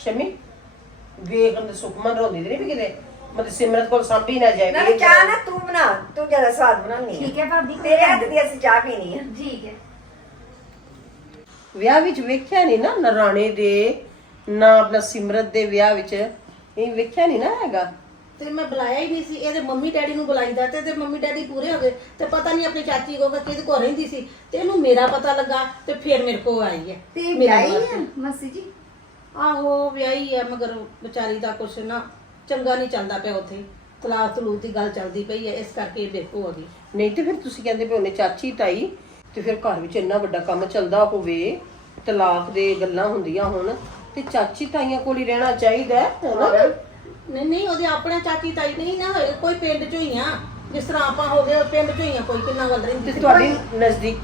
ਸ਼ਮੀ? ਵੇਖਣ ਦੇ ਸੁਖਮਨ ਰੋਂਦੀ ਤੇ ਨਹੀਂ ਵੀ ਕਿਤੇ ਮਤਲਬ ਸਿਮਰਤ ਕੋਲ ਸਾਂਭੀ ਨਾ ਜਾਏ ਨਾਲੇ ਚਾਹ ਨਾ ਤੂੰ ਬਣਾ ਤੂੰ ਜ਼ਿਆਦਾ ਸਵਾਦ ਬਣਾਉਣੀ ਠੀਕ ਹੈ ਭਾਬੀ ਤੇਰੇ ਹੱਥ ਦੀ ਅਸੀਂ ਚਾਹ ਪੀਣੀ ਆ। ਠੀਕ ਹੈ। ਵਿਆਹ ਵਿੱਚ ਵੇਖਿਆ ਨਹੀਂ ਨਾ ਨਰਾਣੇ ਦੇ ਨਾ ਆਪਣਾ ਸਿਮਰਤ ਦੇ ਵਿਆਹ ਵਿੱਚ ਇਹ ਵੇਖਿਆ ਨਹੀਂ ਨਾ ਹੈਗਾ? ਤੇ ਮੈਂ ਬੁਲਾਇਆ ਹੀ ਨਹੀਂ ਸੀ ਇਹਦੇ ਮੰਮੀ ਡੈਡੀ ਨੂੰ ਬੁਲਾਈਦਾ ਤੇ ਤੇ ਮੰਮੀ ਡੈਡੀ ਪੂਰੇ ਹੋ ਗਏ ਤੇ ਪਤਾ ਨਹੀਂ ਆਪਣੀ ਚਾਚੀ ਕੋਲ ਕਿਹਦੇ ਕੋਲ ਰਹਿੰਦੀ ਸੀ ਤੇ ਇਹਨੂੰ ਮੇਰਾ ਪਤਾ ਲੱਗਾ ਤੇ ਫਿਰ ਮੇਰੇ ਕੋਲ ਆਈ ਹੈ। ਤੇ ਮੇਰੇ ਵਿਆਹੀ ਵਾਸਤੇ। ਹੈ ਮਾਸੀ ਜੀ ਆਹੋ ਵਿਆਹੀ ਹੈ ਮਗਰ ਵਿਚਾਰੀ ਦਾ ਕੁਛ ਨਾ ਚੰਗਾ ਨਹੀਂ ਚੱਲਦਾ ਪਿਆ ਉੱਥੇ। ਤਲਾਕ ਤਲੂਕ ਦੀ ਗੱਲ ਚੱਲਦੀ ਪਈ ਹੈ ਇਸ ਕਰਕੇ ਦੇਖੋ ਅਗੀ ਨਹੀਂ ਤੇ ਫਿਰ ਤੁਸੀਂ ਕਹਿੰਦੇ ਵੀ ਉਹਨੇ ਚਾਚੀ ਤਾਈ ਤੇ ਫਿਰ ਘਰ ਵਿੱਚ ਇੰਨਾ ਵੱਡਾ ਕੰਮ ਚੱਲਦਾ ਹੋਵੇ ਤਲਾਕ ਦੇ ਗੱਲਾਂ ਹੁੰਦੀਆਂ ਹੁਣ ਤੇ ਚਾਚੀ ਤਾਈਆਂ ਕੋਲ ਹੀ ਰਹਿਣਾ ਚਾਹੀਦਾ ਹੈ ਹੈਨਾ? ਨਹੀਂ ਨਹੀਂ ਉਹਦੇ ਆਪਣੇ ਚਾਚੀ ਤਾਈ ਨਹੀਂ ਨਾ ਹੋਏ ਕੋਈ ਪਿੰਡ ਚੋਂ ਹੀ ਆ। ਜਿਸ ਤਰ੍ਹਾਂ ਆਪਾਂ ਹੋ ਗਏ ਪਿੰਡ ਚੋਂ ਹੀ ਆ ਕੋਈ ਕਿੰਨਾ ਤੇ ਸੀ। ਤੁਹਾਡੀ ਨਜ਼ਦੀਕ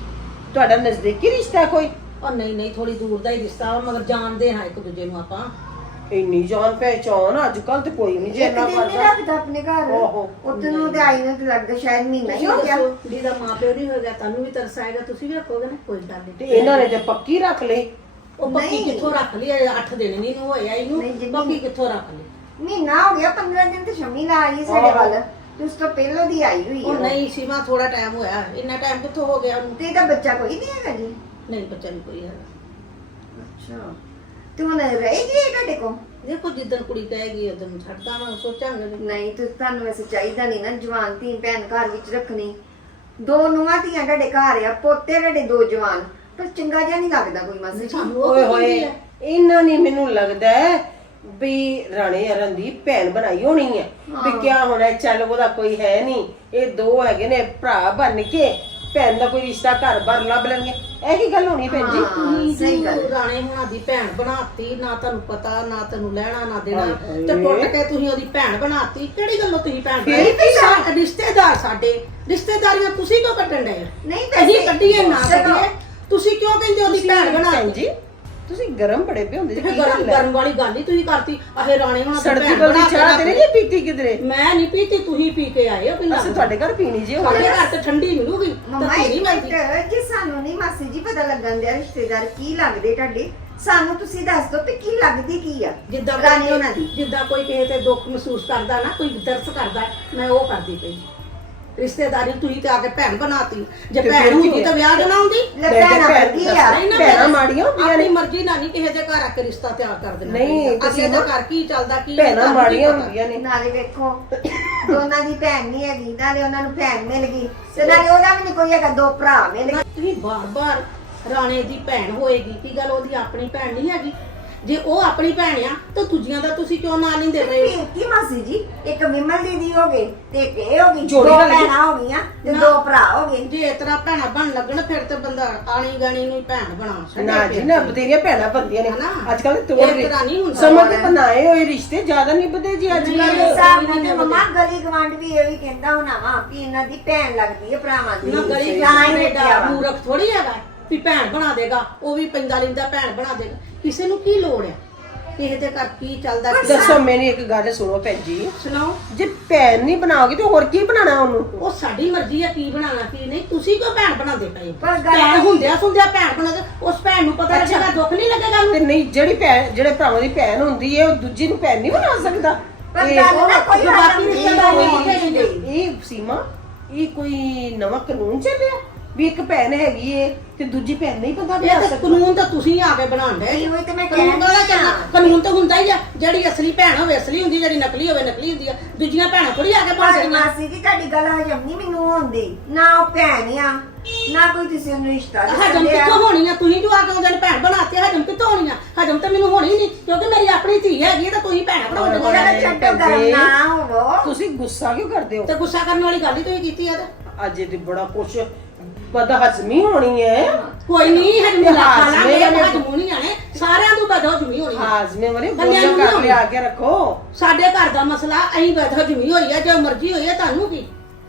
ਤੁਹਾਡਾ ਨਜ਼ਦੀਕੀ ਰਿਸ਼ਤਾ ਕੋਈ? ਉਹ ਨਹੀਂ ਨਹੀਂ ਥੋੜੀ ਦੂਰ ਦਾ ਹੀ ਰਿਸ਼ਤਾ ਵਾ ਮਗਰ ਜਾਣਦੇ ਹਾਂ ਇੱਕ ਦੂਜੇ ਨੂੰ ਆਪਾਂ। ਇੰਨੀ ਜਾਣ ਪਹਿਚਾਨ ਅੱਜ ਕੱਲ ਤੇ ਕੋਈ ਨਹੀਂ ਜੇ ਇੱਕ ਇੰਨਾ ਦਿਨ ਨਹੀਂ ਕਰਦਾ ਰੱਖਦਾ ਆਪਣੇ ਘਰ। ਓਹੋ। ਉਦੋਂ ਨੂੰ ਤੇ ਆਈ ਨੂੰ ਤੇ ਲੱਗਦਾ ਸ਼ਾਇਦ ਮਹੀਨਾ ਹੀ ਹੋ ਗਿਆ। ਕੁੜੀ ਦਾ ਮਾਂ ਪਿਓ ਨਹੀਂ ਹੋ ਗਿਆ ਤੁਹਾਨੂੰ ਵੀ ਤਰਸ ਆਏਗਾ ਤੁਸੀਂ ਵੀ ਰੱਖੋਗੇ ਨਾ? ਕੋਈ ਗੱਲ ਤੇ ਨਹੀਂ ਇਹਨਾਂ ਨੇ ਤੇ ਪੱਕੀ ਰੱਖ ਲਈ। ਉਹ ਨਹੀਂ। ਕਿੱਥੋਂ ਰੱਖ ਲਈ? 8 ਦਿਨ ਨਹੀਂ ਹੋਇਆ ਨਹੀਂ, ਇਹਨੂੰ ਜਿੰਨੀ- ਬੱਕੀ ਕਿੱਥੋਂ ਰੱਖ ਲਈ? ਮਹੀਨਾ ਹੋ ਗਿਆ 15 ਦਿਨ ਤੇ ਸ਼ਮੀ ਲਾ ਆਈ ਹੈ ਸਾਡੇ ਆਹੋ। ਵੱਲ। ਤੇ ਉਸ ਤੋਂ ਪਹਿਲਾਂ ਦੀ ਆਈ ਹੋਈ ਉਹ ਹੈ ਨਹੀਂ ਸੀਮਾ ਥੋੜਾ ਟਾਈਮ ਹੋਇਆ। ਇੰਨਾ ਟਾਈਮ ਕਿੱਥੋਂ ਹੋ ਗਿਆ ਉਹਨੂੰ? ਤੇ ਇਹਦਾ ਬੱਚਾ ਕੋਈ ਨਹੀਂ ਹੈਗਾ ਜੀ। ਨਹੀਂ ਬੱਚਾ ਨਹੀਂ ਕੋਈ ਹੈ ਅੱਛਾ। ਤੇ ਹੁਣ ਰਹੇਗੀ ਇਹ ਤੁਹਾਡੇ ਕੋਲ? ਦੇਖੋ ਜਿੱਦਣ ਕੁੜੀ ਕਹੇਗੀ ਉਦੋਂ ਛੱਡਦਾ ਮੈਂ ਸੋਚਾਂਗੇ ਵੀ। ਨਹੀਂ ਤੇ ਤੁਹਾਨੂੰ ਵੈਸੇ ਚਾਹੀਦਾ ਨਹੀਂ ਨਾ ਜਵਾਨ ਧੀ ਭੈਣ ਘਰ ਵਿੱਚ ਰੱਖਣੀ। ਦੋ ਨੂੰਹਾਂ ਧੀਆਂ ਤੁਹਾਡੇ ਘਰ ਆ ਪੋਤੇ ਤੁਹਾਡੇ ਦੋ ਜਵਾਨ। ਪਰ ਚੰਗਾ ਜਿਹਾ ਨਹੀਂ ਲੱਗਦਾ ਕੋਈ ਮਾਸੀ ਜੀ। ਸਾਨੂੰ ਉਹ ਓਏ ਕਹਿੰਦੀ ਹੋਏ। ਇਹਨਾਂ ਨੇ ਮੈਨੂੰ ਲੱਗਦਾ ਹੈ ਵੀ ਰਾਣੇ ਅਰਨ ਦੀ ਭੈਣ ਬਣਾਈ ਹੋਣੀ ਹੈ ਵੀ ਕਿਆ ਹੋਣਾ ਚੱਲ ਉਹਦਾ ਕੋਈ ਹੈ ਨਹੀਂ ਇਹ ਦੋ ਹੈਗੇ ਨੇ ਭਰਾ ਬਣ ਕੇ ਭੈਣ ਦਾ ਕੋਈ ਰਿਸ਼ਤਾ ਘਰ ਬਾਰ ਲੱਭ ਲੈਣਗੇ ਇਹੀ ਗੱਲ ਹੋਣੀ ਭੈਣ ਜੀ ਹਾਂ, ਤੁਸੀਂ ਸਹੀ ਗੱਲ ਰਾਣੇ ਹੁਣਾਂ ਦੀ ਭੈਣ ਬਣਾਤੀ ਨਾ ਤੁਹਾਨੂੰ ਪਤਾ ਨਾ ਤੈਨੂੰ ਲੈਣਾ ਨਾ ਦੇਣਾ ਹਾਏ। ਤੇ ਟੁੱਟ ਕੇ ਤੁਸੀਂ ਉਹਦੀ ਭੈਣ ਬਣਾਤੀ ਕਿਹੜੀ ਗੱਲੋਂ ਤੁਸੀਂ ਭੈਣ ਫਿਰ ਬਣਾਈ? ਕੀ ਗੱਲ? ਸਾ- ਰਿਸ਼ਤੇਦਾਰ ਸਾਡੇ ਰਿਸ਼ਤੇਦਾਰੀਆਂ ਤੁਸੀਂ ਕਿਉਂ ਕੱਟਣ ਡਏ ਹੋ? ਨਹੀਂ ਅਸੀਂ ਵੈਸੇ- ਕੱਢੀਏ ਨਾ। ਕੱਢੀਏ ਤੁਸੀਂ ਕਿਉਂ ਕਹਿੰਦੇ ਉਹਦੀ ਭੈਣ ਭੈਣ ਬਣਾਤੀ ਜੀ ਤੁਸੀਂ ਗਰਮ ਬੜੇ ਪਏ ਹੁੰਦੇ ਜੀ ਕੀ ਗਰਮ ਗੱਲ ਹੈ? ਗਰਮ ਵਾਲੀ ਗੱਲ ਹੀ ਤੁਸੀਂ ਕਰਤੀ। ਆਹੇ ਰਾਣੇ ਹੁਣਾਂ ਸੜਦੀ ਭੈਣ ਬਲਦੀ ਕੇ ਚਾਹ ਤੇ ਨਹੀਂ ਪੀਤੀ ਕਿਧਰੇ। ਮੈਂ ਨਹੀਂ ਪੀਤੀ ਤੁਸੀਂ ਪੀ ਕੇ ਆਏ ਹੋ ਪਿੰਡਾਂ ਅਸੀਂ ਤੁਹਾਡੇ ਘਰ ਪੀਣੀ ਜੀ ਹੁਣ ਸਾਡੇ ਘਰ ਤੇ ਠੰਡੀ ਮਿਲੂਗੀ ਮੰਮਾ ਤਾਂ ਇੱਕ ਮਿਲਦੀ ਮਿੰਟ ਜੇ ਸਾਨੂੰ ਨਹੀਂ ਮਾਸੀ ਜੀ ਪਤਾ ਲੱਗਣ ਦਿਆ ਰਿਸ਼ਤੇਦਾਰ ਕੀ ਲੱਗਦੇ ਤੁਹਾਡੇ ਸਾਨੂੰ ਤੁਸੀਂ ਦੱਸ ਦਿਓ ਕਿ ਕੀ ਲੱਗਦੀ ਕੀ ਆ? ਜਿੱਦਾਂ ਰਾਣੀ ਉਹਨਾਂ ਦੀ। ਜਿੱਦਾਂ ਕੋਈ ਕਿਸੇ ਤੇ ਦੁੱਖ ਮਹਿਸੂਸ ਕਰਦਾ ਨਾ ਕੋਈ ਦਰਸ ਕਰਦਾ ਮੈਂ ਉਹ ਕਰਦੀ ਪਈ। ਰਿਸ਼ਤੇਦਾਰੀ ਤੁਸੀਂ ਤੇ ਆ ਕੇ ਭੈਣ ਬਣਾਤੀ ਜੇ ਤੇ ਭੈਣ ਫਿਰ ਕੀ ਹੁੰਦੀ ਤਾਂ ਵਿਆਹ ਹੁੰਦੀ ਲੈ ਮੈਂ ਕਿਹਾ ਭੈਣਾਂ ਵਰਗੀ ਦੱਸ ਆ। ਭੈਣਾਂ ਮਾੜੀਆਂ ਹੁੰਦੀਆਂ ਆਪਣੀ ਨੇ। ਮਰਜ਼ੀ ਨਾਲ ਨਹੀਂ ਕਿਸੇ ਦੇ ਘਰ ਆ ਕੇ ਰਿਸ਼ਤਾ ਤਿਆਰ ਕਰ ਦੇਣਾ ਨਹੀਂ। ਤੁਸੀਂ ਅੱਗੇ ਦਾ ਨਾ- ਘਰ ਕੀ ਚੱਲਦਾ ਕੀ ਭੈਣਾਂ ਤੁਹਾਨੂੰ ਮਾੜੀਆਂ ਪਤਾ। ਹੁੰਦੀਆਂ ਨੇ ਨਾਲੇ ਵੇਖੋ ਦੋਨਾਂ ਦੀ ਭੈਣ ਨਹੀਂ ਹੈਗੀ ਨਾਲੇ ਉਹਨਾਂ ਨੂੰ ਭੈਣ ਮਿਲ ਗਈ ਤੇ ਨਾਲੇ ਉਹਦਾ ਵੀ ਨਹੀਂ ਕੋਈ ਹੈਗਾ ਦੋ ਭਰਾ ਮਿਲ ਗਏ ਤੁਸੀਂ ਬਾਰ-ਬਾਰ ਰਾਣੇ ਦੀ ਭੈਣ ਹੋਏਗੀ ਕੀ ਗੱਲ ਉਹਦੀ ਆਪਣੀ ਭੈਣ ਨਹੀਂ ਹੈਗੀ ਜੇ ਉਹ ਆਪਣੀ ਭੈਣ ਆ ਤਾਂ ਦੂਜੀਆਂ ਦਾ ਤੁਸੀਂ ਕਿਉਂ ਨਾਂ ਨਹੀਂ ਦੇ ਰਹੇ ਹੋ? ਕੀ ਮਾਸੀ ਜੀ ਇੱਕ ਵਿਮਲ ਦੀਦੀ ਹੋ ਗਏ ਤੇ ਇੱਕ ਇਹ ਹੋ ਗਈ ਜੋੜੀ ਦੋ ਬਣ ਗਈ। ਭੈਣਾਂ ਹੋ ਗਈਆਂ ਤੇ ਨਾ। ਦੋ ਭਰਾ ਹੋ ਗਏ ਜੇ ਇਸ ਤਰ੍ਹਾਂ ਭੈਣਾਂ ਬਣ ਲੱਗਣ ਫਿਰ ਤੇ ਬੰਦਾ ਆਣੀ ਗਾਣੀ ਨੂੰ ਹੀ ਭੈਣ ਬਣਾ ਛੱਡੇ ਨਾ ਜੀ ਨਾ ਬਤੇਰੀਆਂ ਭੈਣਾਂ ਬੰਦੀਆਂ ਨੇ ਹਨਾ? ਅੱਜ ਕੱਲ ਤੋੜ ਇਸ ਤਰ੍ਹਾਂ ਨਹੀਂ ਹੁੰਦਾ। ਸਮਝ ਤੇ ਬਣਾਏ ਹੋਏ ਰਿਸ਼ਤੇ ਜ਼ਿਆਦਾ ਨਹੀਂ ਬਦੇ ਜੀ ਅੱਜ ਕੱਲ ਨਹੀਂ, ਸਾਹਿਬ ਨੇ ਮਮਾ ਗਲੀ ਗਵਾਂਡ ਵੀ ਇਹ ਵੀ ਕਹਿੰਦਾ ਹੋਣਾ ਵਾ ਕਿ ਇਹਨਾਂ ਦੀ ਭੈਣ ਲੱਗਦੀ ਹੈ ਭਰਾਵਾਂ ਦੀ ਨਾ ਗਲੀ ਤਾਂ ਹੀ ਵਿੱਚ ਰੱਖਿਆ ਵਾ। ਮੂਰਖ ਥੋੜੀ ਹੈਗਾ ਵੀ ਭੈਣ ਬਣਾ ਦੇਗਾ ਉਹ ਵੀ ਪੈਂਦਾ ਲਿੰਦਾ ਭੈਣ ਬਣਾ ਦੇਗਾ ਕਿਸੇ ਨੂੰ ਕੀ ਲੋੜ ਹੈ ਕਿਸੇ ਦੇ ਘਰ ਕੀ ਚੱਲਦਾ ਕੀ ਦੱਸੋ ਮੇਰੀ ਇੱਕ ਗੱਲ ਸੁਣੋ ਭੈਣ ਜੀ। ਸੁਣਾਓ। ਜੇ ਭੈਣ ਨਹੀਂ ਬਣਾਓਗੇ ਤੇ ਹੋਰ ਕੀ ਬਣਾਣਾ ਉਹਨੂੰ? ਉਹ ਸਾਡੀ ਮਰਜ਼ੀ ਹੈ ਕੀ ਬਣਾਉਣਾ ਕੀ ਨਹੀਂ। ਤੁਸੀਂ ਕਿਉਂ ਭੈਣ ਬਣਾਉਂਦੇ ਪਏ ਹੋ? ਪਰ ਗੱਲ- ਭੈਣ ਹੁੰਦਿਆਂ ਸੁਣਦਿਆਂ ਭੈਣ ਬਣਾਉਂਦੇ ਉਸ ਭੈਣ ਨੂੰ ਪਤਾ ਲੱਗੇਗਾ ਦੁੱਖ ਨਹੀਂ ਲੱਗੇਗਾ ਤੇ ਉਹਨੂੰ ਨਹੀਂ ਜਿਹੜੀ ਭੈਣ ਜਿਹੜੇ ਭਰਾਵਾਂ ਦੀ ਭੈਣ ਹੁੰਦੀ ਹੈ ਉਹ ਦੂਜੀ ਨੂੰ ਭੈਣ ਨਹੀਂ ਬਣਾ ਸਕਦਾ। ਪਰ ਇਹ- ਗੱਲ ਨਾ ਕੋਈ ਜੋ ਬਾਕੀ ਹੱਲ ਰਿਸ਼ਤੇਦਾਰ ਨਹੀਂ ਹੋਏ ਹੋਈ। ਹੋਏ ਇਹ ਸੀਮਾ ਇਹ ਕੋਈ ਨਵਾਂ ਕਾਨੂੰਨ ਚੱਲਿਆ? ਵੀ ਇੱਕ ਭੈਣ ਹੈਗੀ ਏ ਤੇ ਦੂਜੀ ਭੈਣ ਨਹੀਂ ਬੰਦਾ ਇਹ ਬਣਾ ਤਾਂ ਸਕਦਾ। ਕਾਨੂੰਨ ਤਾਂ ਤੁਸੀਂ ਆ ਕੇ ਬਣਾਉਂਦੇ ਨਹੀਂ, ਉਹੀ ਤਾਂ ਮੈਂ ਕਾਨੂੰਨ ਕਹਿ ਕਾਹਦਾ ਰਹੀ ਹਾਂ। ਚੱਲਣਾ ਕਾਨੂੰਨ ਤਾਂ ਹੁੰਦਾ ਹੀ ਆ। ਜਿਹੜੀ ਅਸਲੀ ਭੈਣ ਹੋਵੇ ਅਸਲੀ ਹੁੰਦੀ ਜਿਹੜੀ ਨਕਲੀ ਹੋਵੇ ਨਕਲੀ ਹੁੰਦੀ ਆ। ਦੂਜੀਆਂ ਭੈਣਾਂ ਥੋੜੀ ਆ ਕੇ ਬਣ ਪਰ ਸਕਦੀਆਂ। ਮਾਸੀ ਜੀ ਤੁਹਾਡੀ ਗੱਲ ਹਜਮ ਨਹੀਂ ਮੈਨੂੰ ਹੁੰਦੀ ਨਾ ਉਹ ਭੈਣ ਆ ਨਾ ਕੋਈ ਤੁਸੀਂ ਉਹਨੂੰ ਰਿਸ਼ਤਾ ਹਜਮ ਦੱਸਦੇ ਆ। ਕਿੱਥੋਂ ਹੋਣੀ ਆ? ਤੁਸੀਂ ਜੋ ਆ ਕੇ ਉਹਦੇ ਭੈਣ ਬਣਾਤੇ ਹਜਮ ਕਿੱਥੋਂ ਹੋਣੀ ਆ? ਹਜਮ ਤਾਂ ਮੈਨੂੰ ਹੋਣੀ ਨਹੀਂ ਕਿਉਂਕਿ ਮੇਰੀ ਆਪਣੀ ਧੀ ਹੈਗੀ ਆ ਤਾਂ ਤੁਸੀਂ ਭੈਣਾਂ ਬਣਾਉਂਦੇ ਹੋ ਤਾਂ ਛੱਡੋ ਗਰਮ ਨਾ ਹੋਵੋ। ਤੁਸੀਂ ਗੁੱਸਾ ਕਿਉਂ ਕਰਦੇ ਹੋ? ਤੇ ਗੁੱਸਾ ਕਰਨ ਵਾਲੀ ਗੱਲ ਹੀ ਤੁਸੀਂ ਕੀਤੀ ਆ ਤੇ। ਅੱਜ ਤੇ ਬੜਾ ਕੁਛ ਬਦਾ ਹਜ਼ਮੀ ਹੋਣੀ ਹੈ। ਕੋਈ ਨਹੀਂ ਹਜਮ ਤੇ ਲਾ ਹਾਜ਼ਮੇ ਲਾਂਗੇ ਸਾਰਿਆਂ ਤੋਂ ਬਦੋ ਹਜਮੀ ਹੋਣੀ ਆ ਹਾਜ਼ਮੇ ਵਾਲੇ ਕੱਲਿਆਂ ਬੋਲੋ ਨੂੰ ਨਹੀਂ ਕਰ ਲਿਆ ਕੇ ਰੱਖੋ। ਸਾਡੇ ਘਰ ਦਾ ਮਸਲਾ ਅਹੀਂ ਬਦੋ ਹਜਮੀ ਹੋਈ ਆ ਜੋ ਮਰਜ਼ੀ ਹੋਈ ਆ ਤੁਹਾਨੂੰ ਕੀ?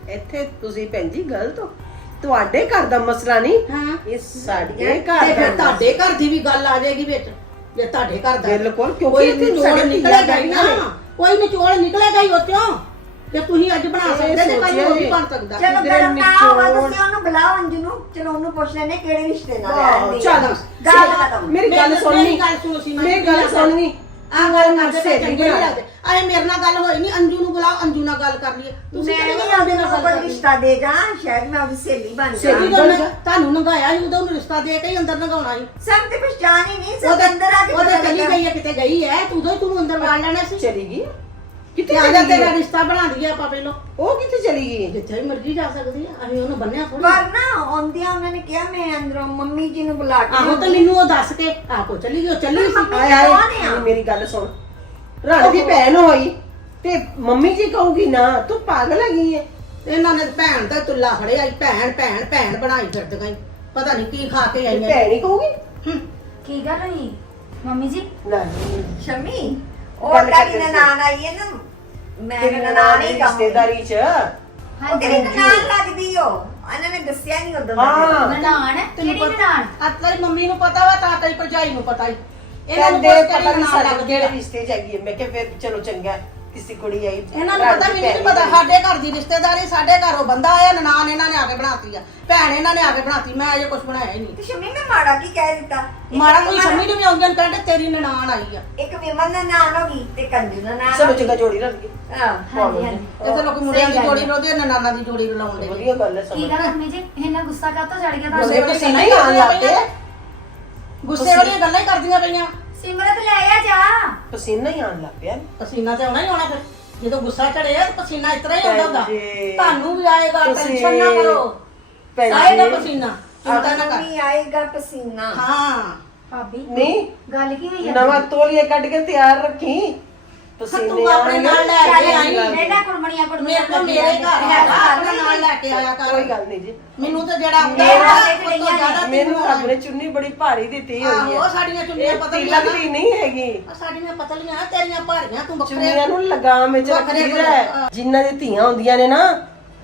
ਇੱਥੇ ਤੁਸੀਂ ਭੈਣ ਜੀ ਗਲਤ ਹੋ। ਤੁਹਾਡੇ ਘਰ ਦਾ ਮਸਲਾ ਨਹੀਂ ਹਾਂ। ਇਹ ਸਾਡੇ ਤੇ ਘਰ ਫਿਰ ਦਾ ਤੁਹਾਡੇ ਘਰ ਦੀ ਵੀ ਗੱਲ ਆ ਜਾਏਗੀ ਵਿੱਚ। ਜੇ ਤੁਹਾਡੇ ਘਰ ਦਾ ਬਿਲਕੁਲ, ਕਿਉਂਕਿ ਕੋਈ ਇੱਥੇ ਨਿਚੋੜ ਸਾਡੇ ਨਿਕਲੇਗਾ ਹੀ ਨਾ। ਕੋਈ ਨਿਚੋੜ ਨਿਕਲੇਗਾ ਹੀ ਉਤੋਂ ਜੇ ਤੁਸੀਂ ਅੱਜ ਬਣਾ ਸਕਦੇ ਤੇ ਕੱਲ ਨੂੰ ਉਹ ਵੀ ਬਣ ਸਕਦਾ। ਚਲੋ ਕਿਧਰੇ ਗਰਮ ਨਾ ਹੋਵਾ ਨਿਚੋੜ। ਤੁਸੀਂ ਉਹਨੂੰ ਬੁਲਾਓ ਅੰਜੂ ਨੂੰ ਚਲੋ ਉਹਨੂੰ ਪੁੱਛ ਲੈਣੇ ਕਿਹੜੇ ਰਿਸ਼ਤੇ ਨਾਲ ਆਉਂਦੀ ਚੱਲ। ਗੱਲ ਖਤਮ। ਮੇਰੀ ਗੱਲ ਸੁਣਨੀ ਮੇਰੀ ਗੱਲ ਸੁਣਨੀ ਆ ਗੱਲ ਕਰਦੇ ਤੇ ਸਹੇਲੀ ਚੰਗੇ। ਲੱਗਦੇ। ਆਏ ਮੇਰੇ ਨਾਲ ਗੱਲ ਹੋਈ ਨਹੀਂ ਅੰਜੂ ਨੂੰ ਬੁਲਾਓ ਅੰਜੂ ਨਾਲ ਗੱਲ ਕਰ ਲਈਏ। ਤੁਸੀਂ ਨਹੀਂ ਨਾਲ ਗੱਲ ਕੋਈ? ਰਿਸ਼ਤਾ ਦੇ ਜਾ ਸ਼ਾਇਦ ਮੈਂ ਉਹਦੀ ਸਹੇਲੀ ਬਣ ਜਾ ਸਹੇਲੀ ਬਣ ਤੁਹਾਨੂੰ ਨੰਗਾਇਆ ਸੀ ਉਦੋਂ ਉਹਨੂੰ ਰਿਸ਼ਤਾ ਦੇ ਕੇ ਹੀ ਅੰਦਰ ਨਗਾਉਣਾ ਸੀ। ਸਭ ਤੇ ਪਛਾਣ ਹੀ ਨਹੀਂ ਸਭ ਅੰਦਰ ਆ ਕੇ ਉਹਦੇ ਚਲੀ। ਗਈ ਹੈ ਕਿਤੇ ਗਈ ਹੈ ਤੂੰ ਉਦੋਂ ਹੀ ਤੂੰ ਅੰਦਰ ਵਾੜ ਲੈਣਾ ਸੀ। ਚਲੀ ਗਈ। ਕਿੱਥੇ ਤੇ ਚਲੀ ਤੇਰਾ ਗਈ ਰਿਸ਼ਤਾ ਬਣਾ ਦਈਏ ਆਪਾਂ ਪਹਿਲਾਂ। ਉਹ ਕਿੱਥੇ ਚਲੀ ਗਈ ਜਿੱਥੇ ਵੀ ਮਰਜ਼ੀ ਜਾ ਸਕਦੀ ਹੈ ਅਸੀਂ ਉਹਨੂੰ ਬੰਨਿਆ ਥੋੜੀ ਪਰ ਨਾ ਆਉਂਦਿਆਂ ਉਹਨਾਂ ਨੇ ਕਿਹਾ ਮੈਂ ਅੰਦਰੋਂ ਮੰਮੀ ਜੀ ਨੂੰ ਬੁਲਾ ਕੇ ਆਹੋ ਤੇ ਮੈਨੂੰ ਉਹ ਦੱਸ ਕੇ ਆਪੋ ਚਲੀ ਗਈ ਉਹ ਚੱਲੀ ਸੀ। ਆਏ ਆਏ ਕੌਣ ਆ? ਨਹੀਂ, ਮੇਰੀ ਗੱਲ ਸੁਣ। ਰਾਣੀ ਦੀ ਭੈਣ ਹੋਈ ਤੇ ਮੰਮੀ ਜੀ ਕਹੂਗੀ ਨਾ ਤੂੰ ਪਾਗਲ ਹੈਗੀ ਹੈ ਇਹਨਾਂ ਨੇ ਭੈਣ ਦਾ ਤੁੱਲਾ ਫੜਿਆ ਈ ਭੈਣ ਭੈਣ ਭੈਣ ਬਣਾਈ ਫਿਰਦੀਆਂ ਈ। ਪਤਾ ਨਹੀਂ ਕੀ ਖਾ ਕੇ ਆਈਆਂ ਭੈਣ ਹੀ ਕਹੂਗੀ? ਹੂੰ। ਕੀ ਗੱਲ ਹੋਈ? ਮੰਮੀ ਜੀ? ਨਹੀਂ ਸ਼ਮੀ? ਉਹ ਗੱਲ ਕਾਦੀ ਕਰਦੇ ਸੀ। ਨਨਾਣ ਆਈ ਹੈ ਨਾ ਮੈਂ ਤੇਰੀ ਨਨਾਣ ਨਨਾਣ ਹੀ ਦੀ ਕਹੂੰ ਰਿਸ਼ਤੇਦਾਰੀ ਚ? ਉਹ ਤੇਰੀ ਨਨਾਣ ਲੱਗਦੀ ਓ। ਇਹਨਾਂ ਨੇ ਦੱਸਿਆ ਨਹੀਂ ਉਦੋਂ ਹਾਂ। ਨਨਾਣ? ਤੈਨੂੰ ਕਿਹੜੀ ਨਨਾਣ? ਆ ਤੇਰੀ ਮੰਮੀ ਨੂੰ ਪਤਾ ਵਾ ਤਾਂ ਤੇਰੀ ਭਰਜਾਈ ਨੂੰ ਪਤਾ ਹੀ ਇਹਨਾਂ ਨੂੰ ਕਹਿੰਦੇ ਪਤਾ ਨਹੀਂ ਸਾਡੇ ਕਿਹੜੇ। ਰਿਸ਼ਤੇ ਚ ਹੈਗੀ ਹੈ ਮੈਂ ਕਿਹਾ ਫਿਰ ਚਲੋ ਚੰਗਾ। ਹੈ, ਕਿਸੇ ਕੁੜੀ ਆਈ ਇਹਨਾਂ ਨੂੰ ਪਤਾ ਦੀ ਵੀ ਨਹੀਂ ਪਤਾ ਸਾਡੇ ਘਰ ਦੀ ਰਿਸ਼ਤੇਦਾਰੀ ਸਾਡੇ ਘਰੋਂ ਬੰਦਾ ਆਇਆ ਨਨਾਣ ਇਹਨਾਂ ਨੇ ਆ ਕੇ ਬਣਾਤੀ ਆ। ਭੈਣ ਇਹਨਾਂ ਨੇ ਆ ਕੇ ਬਣਾਤੀ ਮੈਂ ਅਜੇ ਕੁਝ ਬਣਾਇਆ ਹੀ ਨਹੀਂ। ਤੇ ਸ਼ਮੀ ਮੈਂ ਮਾੜਾ ਕੀ ਕਹਿ ਦਿੱਤਾ? ਮਾੜਾ ਕੋਈ ਸਮਝ ਨਹੀਂ ਆਉਂਦੀ ਕਹਿੰਦੇ ਤੇਰੀ ਨਨਾਣ ਆਈ ਆ। ਇੱਕ ਵਿਮਲ ਨਨਾਣ ਹੋ ਗਈ ਤੇ ਕੰਜੂ ਨਨਾਣ ਚਲੋ ਚੰਗਾ ਜੋੜੀ ਰੱਖ ਗਈ। ਹਾਂ ਹਾਂਜੀ ਹਾਂਜੀ। ਲੋਕ ਮੁੰਡਿਆਂ ਦੀ ਗੱਲ ਜੋੜੀ ਰੋਦੇ ਨਨਾਣਾ ਦੀ ਜੋੜੀ ਰਲਾਉਣ ਦੇ ਵਧੀਆ ਗੱਲ ਹੈ ਕੀ ਸਮਝ ਗੱਲ ਮੰਮੀ ਜੀ? ਇਹਨਾਂ ਗੁੱਸਾ ਕਾਤੋਂ ਚੜ ਗਿਆ? ਗੁੱਸੇ ਤੁਹਾਡੇ ਵਿੱਚ ਨਹੀਂ ਪਏ। ਗੁੱਸੇ ਵਾਲੀਆਂ ਗੱਲਾਂ ਹੀ ਕਰਦੀਆਂ ਪਈਆਂ। ਸਿਮਰਤ ਲੈ ਆ ਜਾ। ਪਸੀਨਾ ਹੀ ਆਉਣ ਲੱਗ ਪਿਆ। ਪਸੀਨਾ ਤੇ ਆਉਣਾ ਹੀ ਆਉਣਾ ਫਿਰ। ਜਦੋਂ ਗੁੱਸਾ ਚੜਿਆ ਤਾਂ ਪਸੀਨਾ ਇਸ ਤਰ੍ਹਾਂ ਹੀ ਆਉਂਦਾ ਹੁੰਦਾ। ਤੁਹਾਨੂੰ ਵੀ ਆਏਗਾ ਤੁਸੀਂ- ਟੈਨਸ਼ਨ ਨਾ ਕਰੋ। ਭੈਣ ਆਏਗਾ ਜੀ, ਪਸੀਨਾ। ਚਿੰਤਾ ਨਾ ਕਰ। ਨਹੀਂ ਆਏਗਾ ਪਸੀਨਾ। ਹਾਂ। ਭਾਬੀ ਨਹੀਂ। ਗੱਲ ਕੀ ਹੋਈ ਆ? ਨਵਾਂ ਤੋਲੀਆ ਕੱਢ ਕੇ ਤਿਆਰ ਰੱਖੀ। ਤੂੰ ਆਪਣੇ ਨਾਲ ਲੈ ਕੇ ਆਈ। ਬੇਟਾ ਕੁੜਮਣੀਆਂ ਕੁੜਮਣੀਆਂ ਮੇਰੇ ਕੋਲ ਮੇਰੇ ਘਰ ਹੈਗਾ ਆਪਣਾ ਨਾਲ ਲੈ ਕੇ ਆਇਆ ਕਰ। ਕੋਈ ਗੱਲ ਨਹੀਂ ਜੀ। ਮੈਨੂੰ ਤਾਂ ਜਿਹੜਾ ਆਉਂਦਾ ਮੇਰੇ ਹੈ ਵਾਸਤੇ ਉਹ ਤੋਂ ਜ਼ਿਆਦਾ ਮੈਨੂੰ ਤੈਨੂੰ ਰੱਬ ਨੇ ਚੁੰਨੀ ਬੜੀ ਭਾਰੀ ਦਿੱਤੀ ਹੋਈ ਆਹੋ ਹੈ। ਸਾਡੀਆਂ ਚੁੰਨੀਆਂ ਇਹ ਪਤਲੀਆਂ ਤਿਲਕ ਦੀ ਨਹੀਂ ਹੈਗੀ। ਆ ਸਾਡੀਆਂ ਪਤਲੀਆਂ ਤੇਰੀਆਂ ਭਾਰੀਆਂ ਤੂੰ ਬੱਕਰੇ ਚੁੰਨੀਆਂ ਨੂੰ ਲਗਾਮ ਵਿੱਚ ਰੱਖੀਦਾ। ਜਿਨ੍ਹਾਂ ਦੀ ਧੀਆਂ ਹੁੰਦੀਆਂ ਨੇ ਨਾ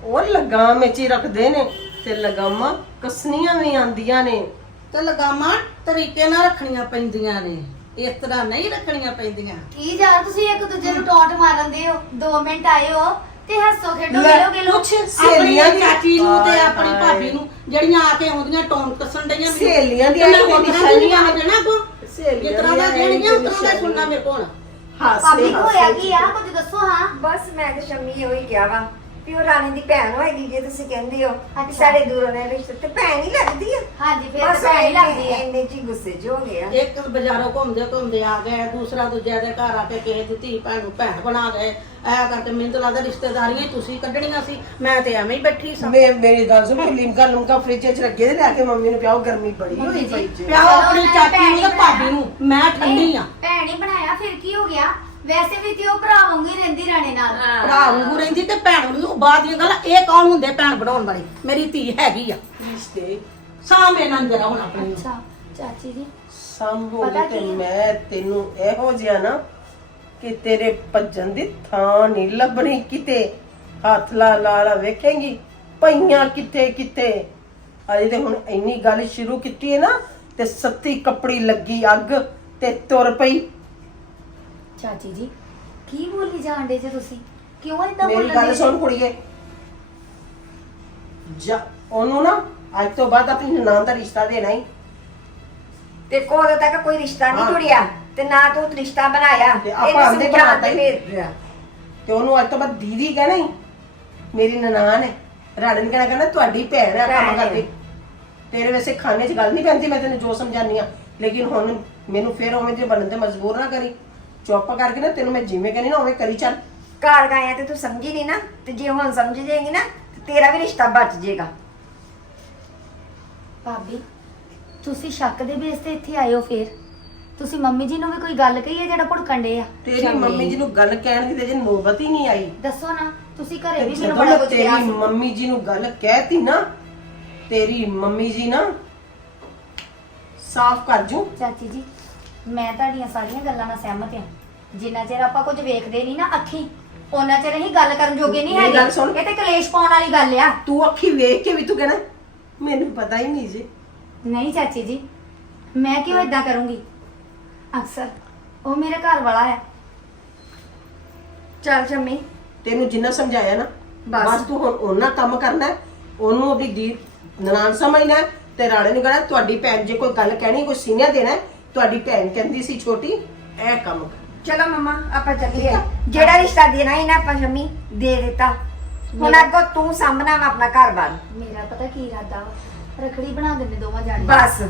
ਉਹ ਲਗਾਮ ਵਿੱਚ ਹੀ ਰੱਖਦੇ ਨੇ। ਤੇ ਲਗਾਮਾਂ ਕਸਨੀਆਂ ਵੀ ਆਂਦੀਆਂ ਨੇ। ਤੇ ਲਗਾਮਾਂ ਤਰੀਕੇ ਨਾਲ ਰੱਖਣੀਆਂ ਪੈਂਦੀਆਂ ਨੇ। ਇਸ ਤਰ੍ਹਾਂ ਨਹੀਂ ਰੱਖਣੀਆਂ ਪੈਂਦੀਆਂ। ਕੀ ਯਾਰ ਤੁਸੀਂ ਇੱਕ ਦੂਜੇ ਨੂੰ ਟੌਂਟ ਮਾਰਨਦੇ ਹੋ? 2 ਮਿੰਟ ਆਏ ਹੋ ਤੇ ਹੱਸੋ ਖੇਡੋ ਲੈ, ਮਿਲੋ ਗਿਲੋ ਕੁਛ ਆਪਣੀ ਸਹੇਲੀਆਂ ਦੀ- ਚਾਚੀ ਨੂੰ ਤੇ ਆਪਣੀ ਹਾਏ। ਭਾਬੀ ਨੂੰ ਜਿਹੜੀਆਂ ਆ ਕੇ ਆਉਂਦੀਆਂ ਟੌਂਟ ਕੱਸਣ ਡਈਆਂ ਮੈਨੂੰ। ਸਹੇਲੀਆਂ ਦੀਆਂ ਤੇ ਮੈਂ ਵੀ ਉਤਰਾਂ ਦੀ ਨਿਸ਼ਾਨੀਆਂ ਆ ਕੋ ਸਹੇਲੀਆਂ ਜਿਸ ਤਰ੍ਹਾਂ ਦਾ ਦੀਆਂ ਵੀ ਉਤਰਾਂ ਦਾ ਸੁਣਨਾ ਮੇਰੇ ਕੋਲ। ਹਾਸੇ ਭਾਬੀ ਹੋਇਆ? ਹਾਸੇ। ਕੀ ਆ? ਕੁਝ ਦੱਸੋ ਹਾਂ। ਬਸ ਮੈਂ ਤੇ ਸ਼ਮੀ ਉਹੀ ਕਿਹਾ ਵਾ। ਵੀ ਉਹ ਰਾਣੀ ਦੀ ਭੈਣ ਹੋਏਗੀ ਜੇ ਤੁਸੀਂ ਕਹਿੰਦੇ ਹੋ ਕਿ ਅੱਛਾ। ਸਾਡੇ ਦੂਰੋਂ ਨੇ ਰਿਸ਼ਤੇ ਤੇ ਭੈਣ ਹੀ ਲੱਗਦੀ ਆ। ਹਾਂਜੀ ਫੇਰ ਤਾਂ ਭੈਣ ਹੀ ਲੱਗਦੀ ਹੈ ਇੰਨੇ ਜੀ ਗੁੱਸੇ 'ਚ ਹੋ ਗਿਆ ਇੱਕ ਬਾਜ਼ਾਰੋਂ ਘੁੰਮਦੇ ਘੁੰਮਦੇ ਆ ਗਏ ਦੂਸਰਾ ਦੂਜੇ ਦੇ ਘਰ ਆ ਕੇ ਕਿਸੇ ਦੀ ਧੀ ਭੈਣ ਨੂੰ ਭੈਣ ਬਣਾ ਗਏ। ਐ ਕਰਕੇ ਮੈਨੂੰ ਤਾਂ ਲੱਗਦਾ ਰਿਸ਼ਤੇਦਾਰੀਆਂ ਹੀ ਤੁਸੀਂ ਕੱਢਣੀਆਂ ਸੀ। ਮੈਂ ਤੇ ਐਵੇਂ ਹੀ ਬੈਠੀ ਸਾਂ। ਮੈਂ ਮੇਰੀ ਗੱਲ ਸੁਣ ਲਿਮਕਾ ਲੁਮਕਾ ਫ੍ਰਿਜ 'ਚ ਰੱਖੇ ਤੇ ਲੈ ਕੇ ਮੰਮੀ ਨੂੰ ਪਿਆਓ ਗਰਮੀ ਬੜੀ ਹੋਈ ਪਈ ਜੀ, ਜੀ ਪਿਆਓ ਆਪਣੀ ਚਾਚੀ ਨੂੰ ਤੇ ਭਾਬੀ ਨੂੰ। ਮੈਂ ਠੰਡੀ ਆ। ਭੈਣ ਹੀ ਬਣਾਇਆ ਫਿਰ ਕੀ ਹੋ ਗਿਆ? ਵੈਸੇ ਵੀ ਤੇ ਉਹ ਭਰਾ ਵਾਂਗੂ ਹੀ ਰਹਿੰਦੀ ਰਾਣੇ ਨਾਲ। ਭਰਾ ਵਾਂਗੂ ਰਹਿੰਦੀ ਤੇ ਭੈਣ ਵਾਂਗੂ। ਉਹ ਬਾਅਦ ਦੀਆਂ ਗੱਲਾਂ ਇਹ ਕੌਣ ਹੁੰਦੇ ਭੈਣ ਬਣਾਉਣ ਵਾਲੀ? ਮੇਰੀ ਧੀ ਹੈਗੀ ਆ। ਰਿਸ਼ਤੇ। ਸਾਹਮਣੇ ਨਾਲ ਜਰਾ ਹੁਣ ਆਪਣੀ। ਅੱਛਾ ਚਾਚੀ ਜੀ। ਸੰਭੋਗੇ ਪਤਾ ਤੇ ਕੀ ਹੈ? ਮੈਂ ਤੈਨੂੰ ਇਹੋ ਜਿਹਾ ਨਾ ਕਿ ਤੇਰੇ ਭੱਜਣ ਦੀ ਥਾਂ ਨਹੀਂ ਲੱਭਣੀ ਕਿਤੇ। ਹੱਥ ਲਾ ਲਾ ਲਾ ਵੇਖੇਂਗੀ ਪਈਆਂ ਕਿੱਥੇ ਕਿੱਥੇ। ਅਜੇ ਤੇ ਹੁਣ ਇੰਨੀ ਗੱਲ ਸ਼ੁਰੂ ਕੀਤੀ ਹੈ ਨਾ ਤੇ ਸੱਤੀ ਕੱਪੜੀ ਲੱਗੀ ਅੱਗ ਤੇ ਤੁਰ ਪਈ। ਚਾਚੀ ਜੀ ਕੀ ਬੋਲੀ ਜਾਂਦੇ ਜੇ ਤੁਸੀਂ ਕਿਉਂ ਇਦਾਂ ਮੇਰੀ ਗੱਲ? ਸੁਣ ਕੁੜੀਏ ਜਾ ਉਹਨੂੰ ਨਾ ਅੱਜ ਤੋਂ ਬਾਅਦ ਆਪਣੀ ਨਨਾਣ ਦਾ ਰਿਸ਼ਤਾ ਦੇਣਾ ਹੀ ਤੇ ਕੋਦੋਂ ਤੱਕ ਕੋਈ ਰਿਸ਼ਤਾ ਨਹੀਂ ਹਾਂ। ਜੁੜਿਆ ਤੇ ਨਾ ਤੂੰ ਰਿਸ਼ਤਾ ਬਣਾਇਆ ਤੇ ਆਪਾਂ ਇਹਨੂੰ ਬਣਾਤਾ ਤੇ ਹੀ। ਫੇਰ। ਤੇ ਉਹਨੂੰ ਅੱਜ ਤੋਂ ਬਾਅਦ ਦੀਦੀ ਕਹਿਣਾ ਹੀ ਮੇਰੀ ਨਨਾਣ ਹੈ ਰਾਣੇ ਨੇ ਕਹਿਣਾ ਕਹਿਣਾ ਤੁਹਾਡੀ ਭੈਣ ਹੈ ਕੰਮ ਭੈਣ ਹੈ। ਕਰਦੀ ਤੇਰੇ ਵੈਸੇ ਖਾਣੇ 'ਚ ਗੱਲ ਨਹੀਂ ਪੈਂਦੀ ਮੈਂ ਤੈਨੂੰ ਜੋ ਸਮਝਾਨੀ ਆ ਲੇਕਿਨ ਹੁਣ ਮੈਨੂੰ ਫੇਰ ਉਵੇਂ ਜੇ ਬਣਨ ਤੇ ਮਜਬੂਰ ਨਾ ਕਰੀ ਚੁੱਪ ਕਰਕੇ ਨਾ ਤੈਨੂੰ ਮੈਂ ਜਿਵੇਂ ਕਹਿੰਦੀ ਨਾ ਉਵੇਂ ਕਰੀ ਚੱਲ। ਘਰ ਗਾਇਆ ਤੇ ਤੂੰ ਸਮਝੀ ਨਹੀਂ ਨਾ ਤੇ ਜੇ ਹੁਣ ਸਮਝ ਜਾਏਗੀ ਨਾ ਤੇ ਤੇਰਾ ਵੀ ਰਿਸ਼ਤਾ ਬਚ ਜਾਏਗਾ। ਭਾਬੀ ਤੁਸੀਂ ਸ਼ੱਕ ਦੇ ਬੇਸ ਤੇ ਇੱਥੇ ਆਏ ਹੋ ਫੇਰ। ਤੁਸੀਂ ਮੰਮੀ ਜੀ ਨੂੰ ਵੀ ਕੋਈ ਗੱਲ ਕਹੀ ਹੈ ਜਿਹੜਾ ਭੁੜਕਣ ਡੇ ਆ? ਤੇਰੀ ਮੰਮੀ ਜੀ ਨੂੰ ਗੱਲ ਕਹਿਣ ਦੀ ਤੇ ਜੇ ਨੌਬਤ ਹੀ ਨਹੀਂ ਆਈ। ਦੱਸੋ ਨਾ ਤੁਸੀਂ ਘਰੇ ਵੀ ਮੈਨੂੰ ਜਦੋਂ ਬੜਾ ਕੁਝ ਕਿਹਾ ਤੇਰੀ ਸੀ। ਮੰਮੀ ਜੀ ਨੂੰ ਗੱਲ ਕਹਿਤੀ ਨਾ ਤੇਰੀ ਮੰਮੀ ਜੀ ਨਾ ਸਾਫ਼ ਕਰ ਜੂ। ਚਾਚੀ ਜੀ ਮੈਂ ਤੁਹਾਡੀਆਂ ਸਾਰੀਆਂ ਗੱਲਾਂ ਨਾਲ ਸਹਿਮਤ ਹਾਂ। ਜਿੰਨਾ ਚਿਰ ਆਪਾਂ ਕੁਝ ਵੇਖਦੇ ਨਹੀਂ ਨਾ ਅੱਖੀ ਉਹਨਾਂ ਚਿਰ ਅਸੀਂ ਗੱਲ ਕਰਨ ਜੋਗੇ ਨਹੀਂ ਮੇਰੀ ਗੱਲ ਹੈਗੇ। ਇਹ ਤੇ ਕਲੇਸ਼ ਪਾਉਣ ਵਾਲੀ ਗੱਲ ਆ। ਤੂੰ ਅੱਖੀ ਵੇਖ ਕੇ ਵੀ ਤੂੰ ਕਹਿਣਾ ਮੈਨੂੰ ਪਤਾ ਹੀ ਨਹੀਂ ਜੀ। ਨਹੀਂ ਚਾਚੀ ਜੀ ਮੈਂ ਕਿਉਂ ਇਦਾਂ ਕਰੂੰਗੀ? ਅਕਸਰ ਉਹ ਮੇਰੇ ਘਰ ਵਾਲਾ ਹੈ ਚੱਲ ਸ਼ਮੀ ਤੈਨੂੰ ਜਿੰਨਾ ਸਮਝਾਇਆ ਨਾ ਬਸ। ਬਸ ਤੂੰ ਹੁਣ ਉਹਨਾਂ ਕੰਮ ਕਰਨਾ ਹੈ, ਉਹਨੂੰ ਆਪਣੀ ਦੀ ਨਨਾਣ ਸਮਝਣਾ ਹੈ ਤੇ ਰਾਣੇ ਨੂੰ ਕਹਿਣਾ ਤੁਹਾਡੀ ਭੈਣ ਜੇ ਕੋਈ ਗੱਲ ਕਹਿਣੀ ਕੋਈ ਸੀਨੀਆ ਦੇਣਾ ਹੈ, ਤੁਹਾਡੀ ਭੈਣ ਕਹਿੰਦੀ ਸੀ ਛੋਟੀ ਇਹ ਕੰਮ ਕਰ। ਚਲੋ ਮਮਾ ਆਪਾਂ ਚੱਲੀਏ। ਜਿਹੜਾ ਰਿਸ਼ਤਾ ਦੇਣਾ ਹੀ ਨਾ ਆਪਾਂ ਸ਼ਮੀ ਦੇ ਦਿੱਤਾ। ਹੁਣ ਅੱਗੋਂ ਤੂੰ ਸਾਹਮਣਾ ਵਾ ਆਪਣਾ ਘਰ-ਬਾਰ ਮੇਰਾ ਪਤਾ ਕੀ ਇਰਾਦਾ ਵਾ? ਰਖੜੀ ਬਣਾ ਦਿੰਦੇ ਦੋਵਾਂ ਜਾਣੀਆਂ। ਬਸ।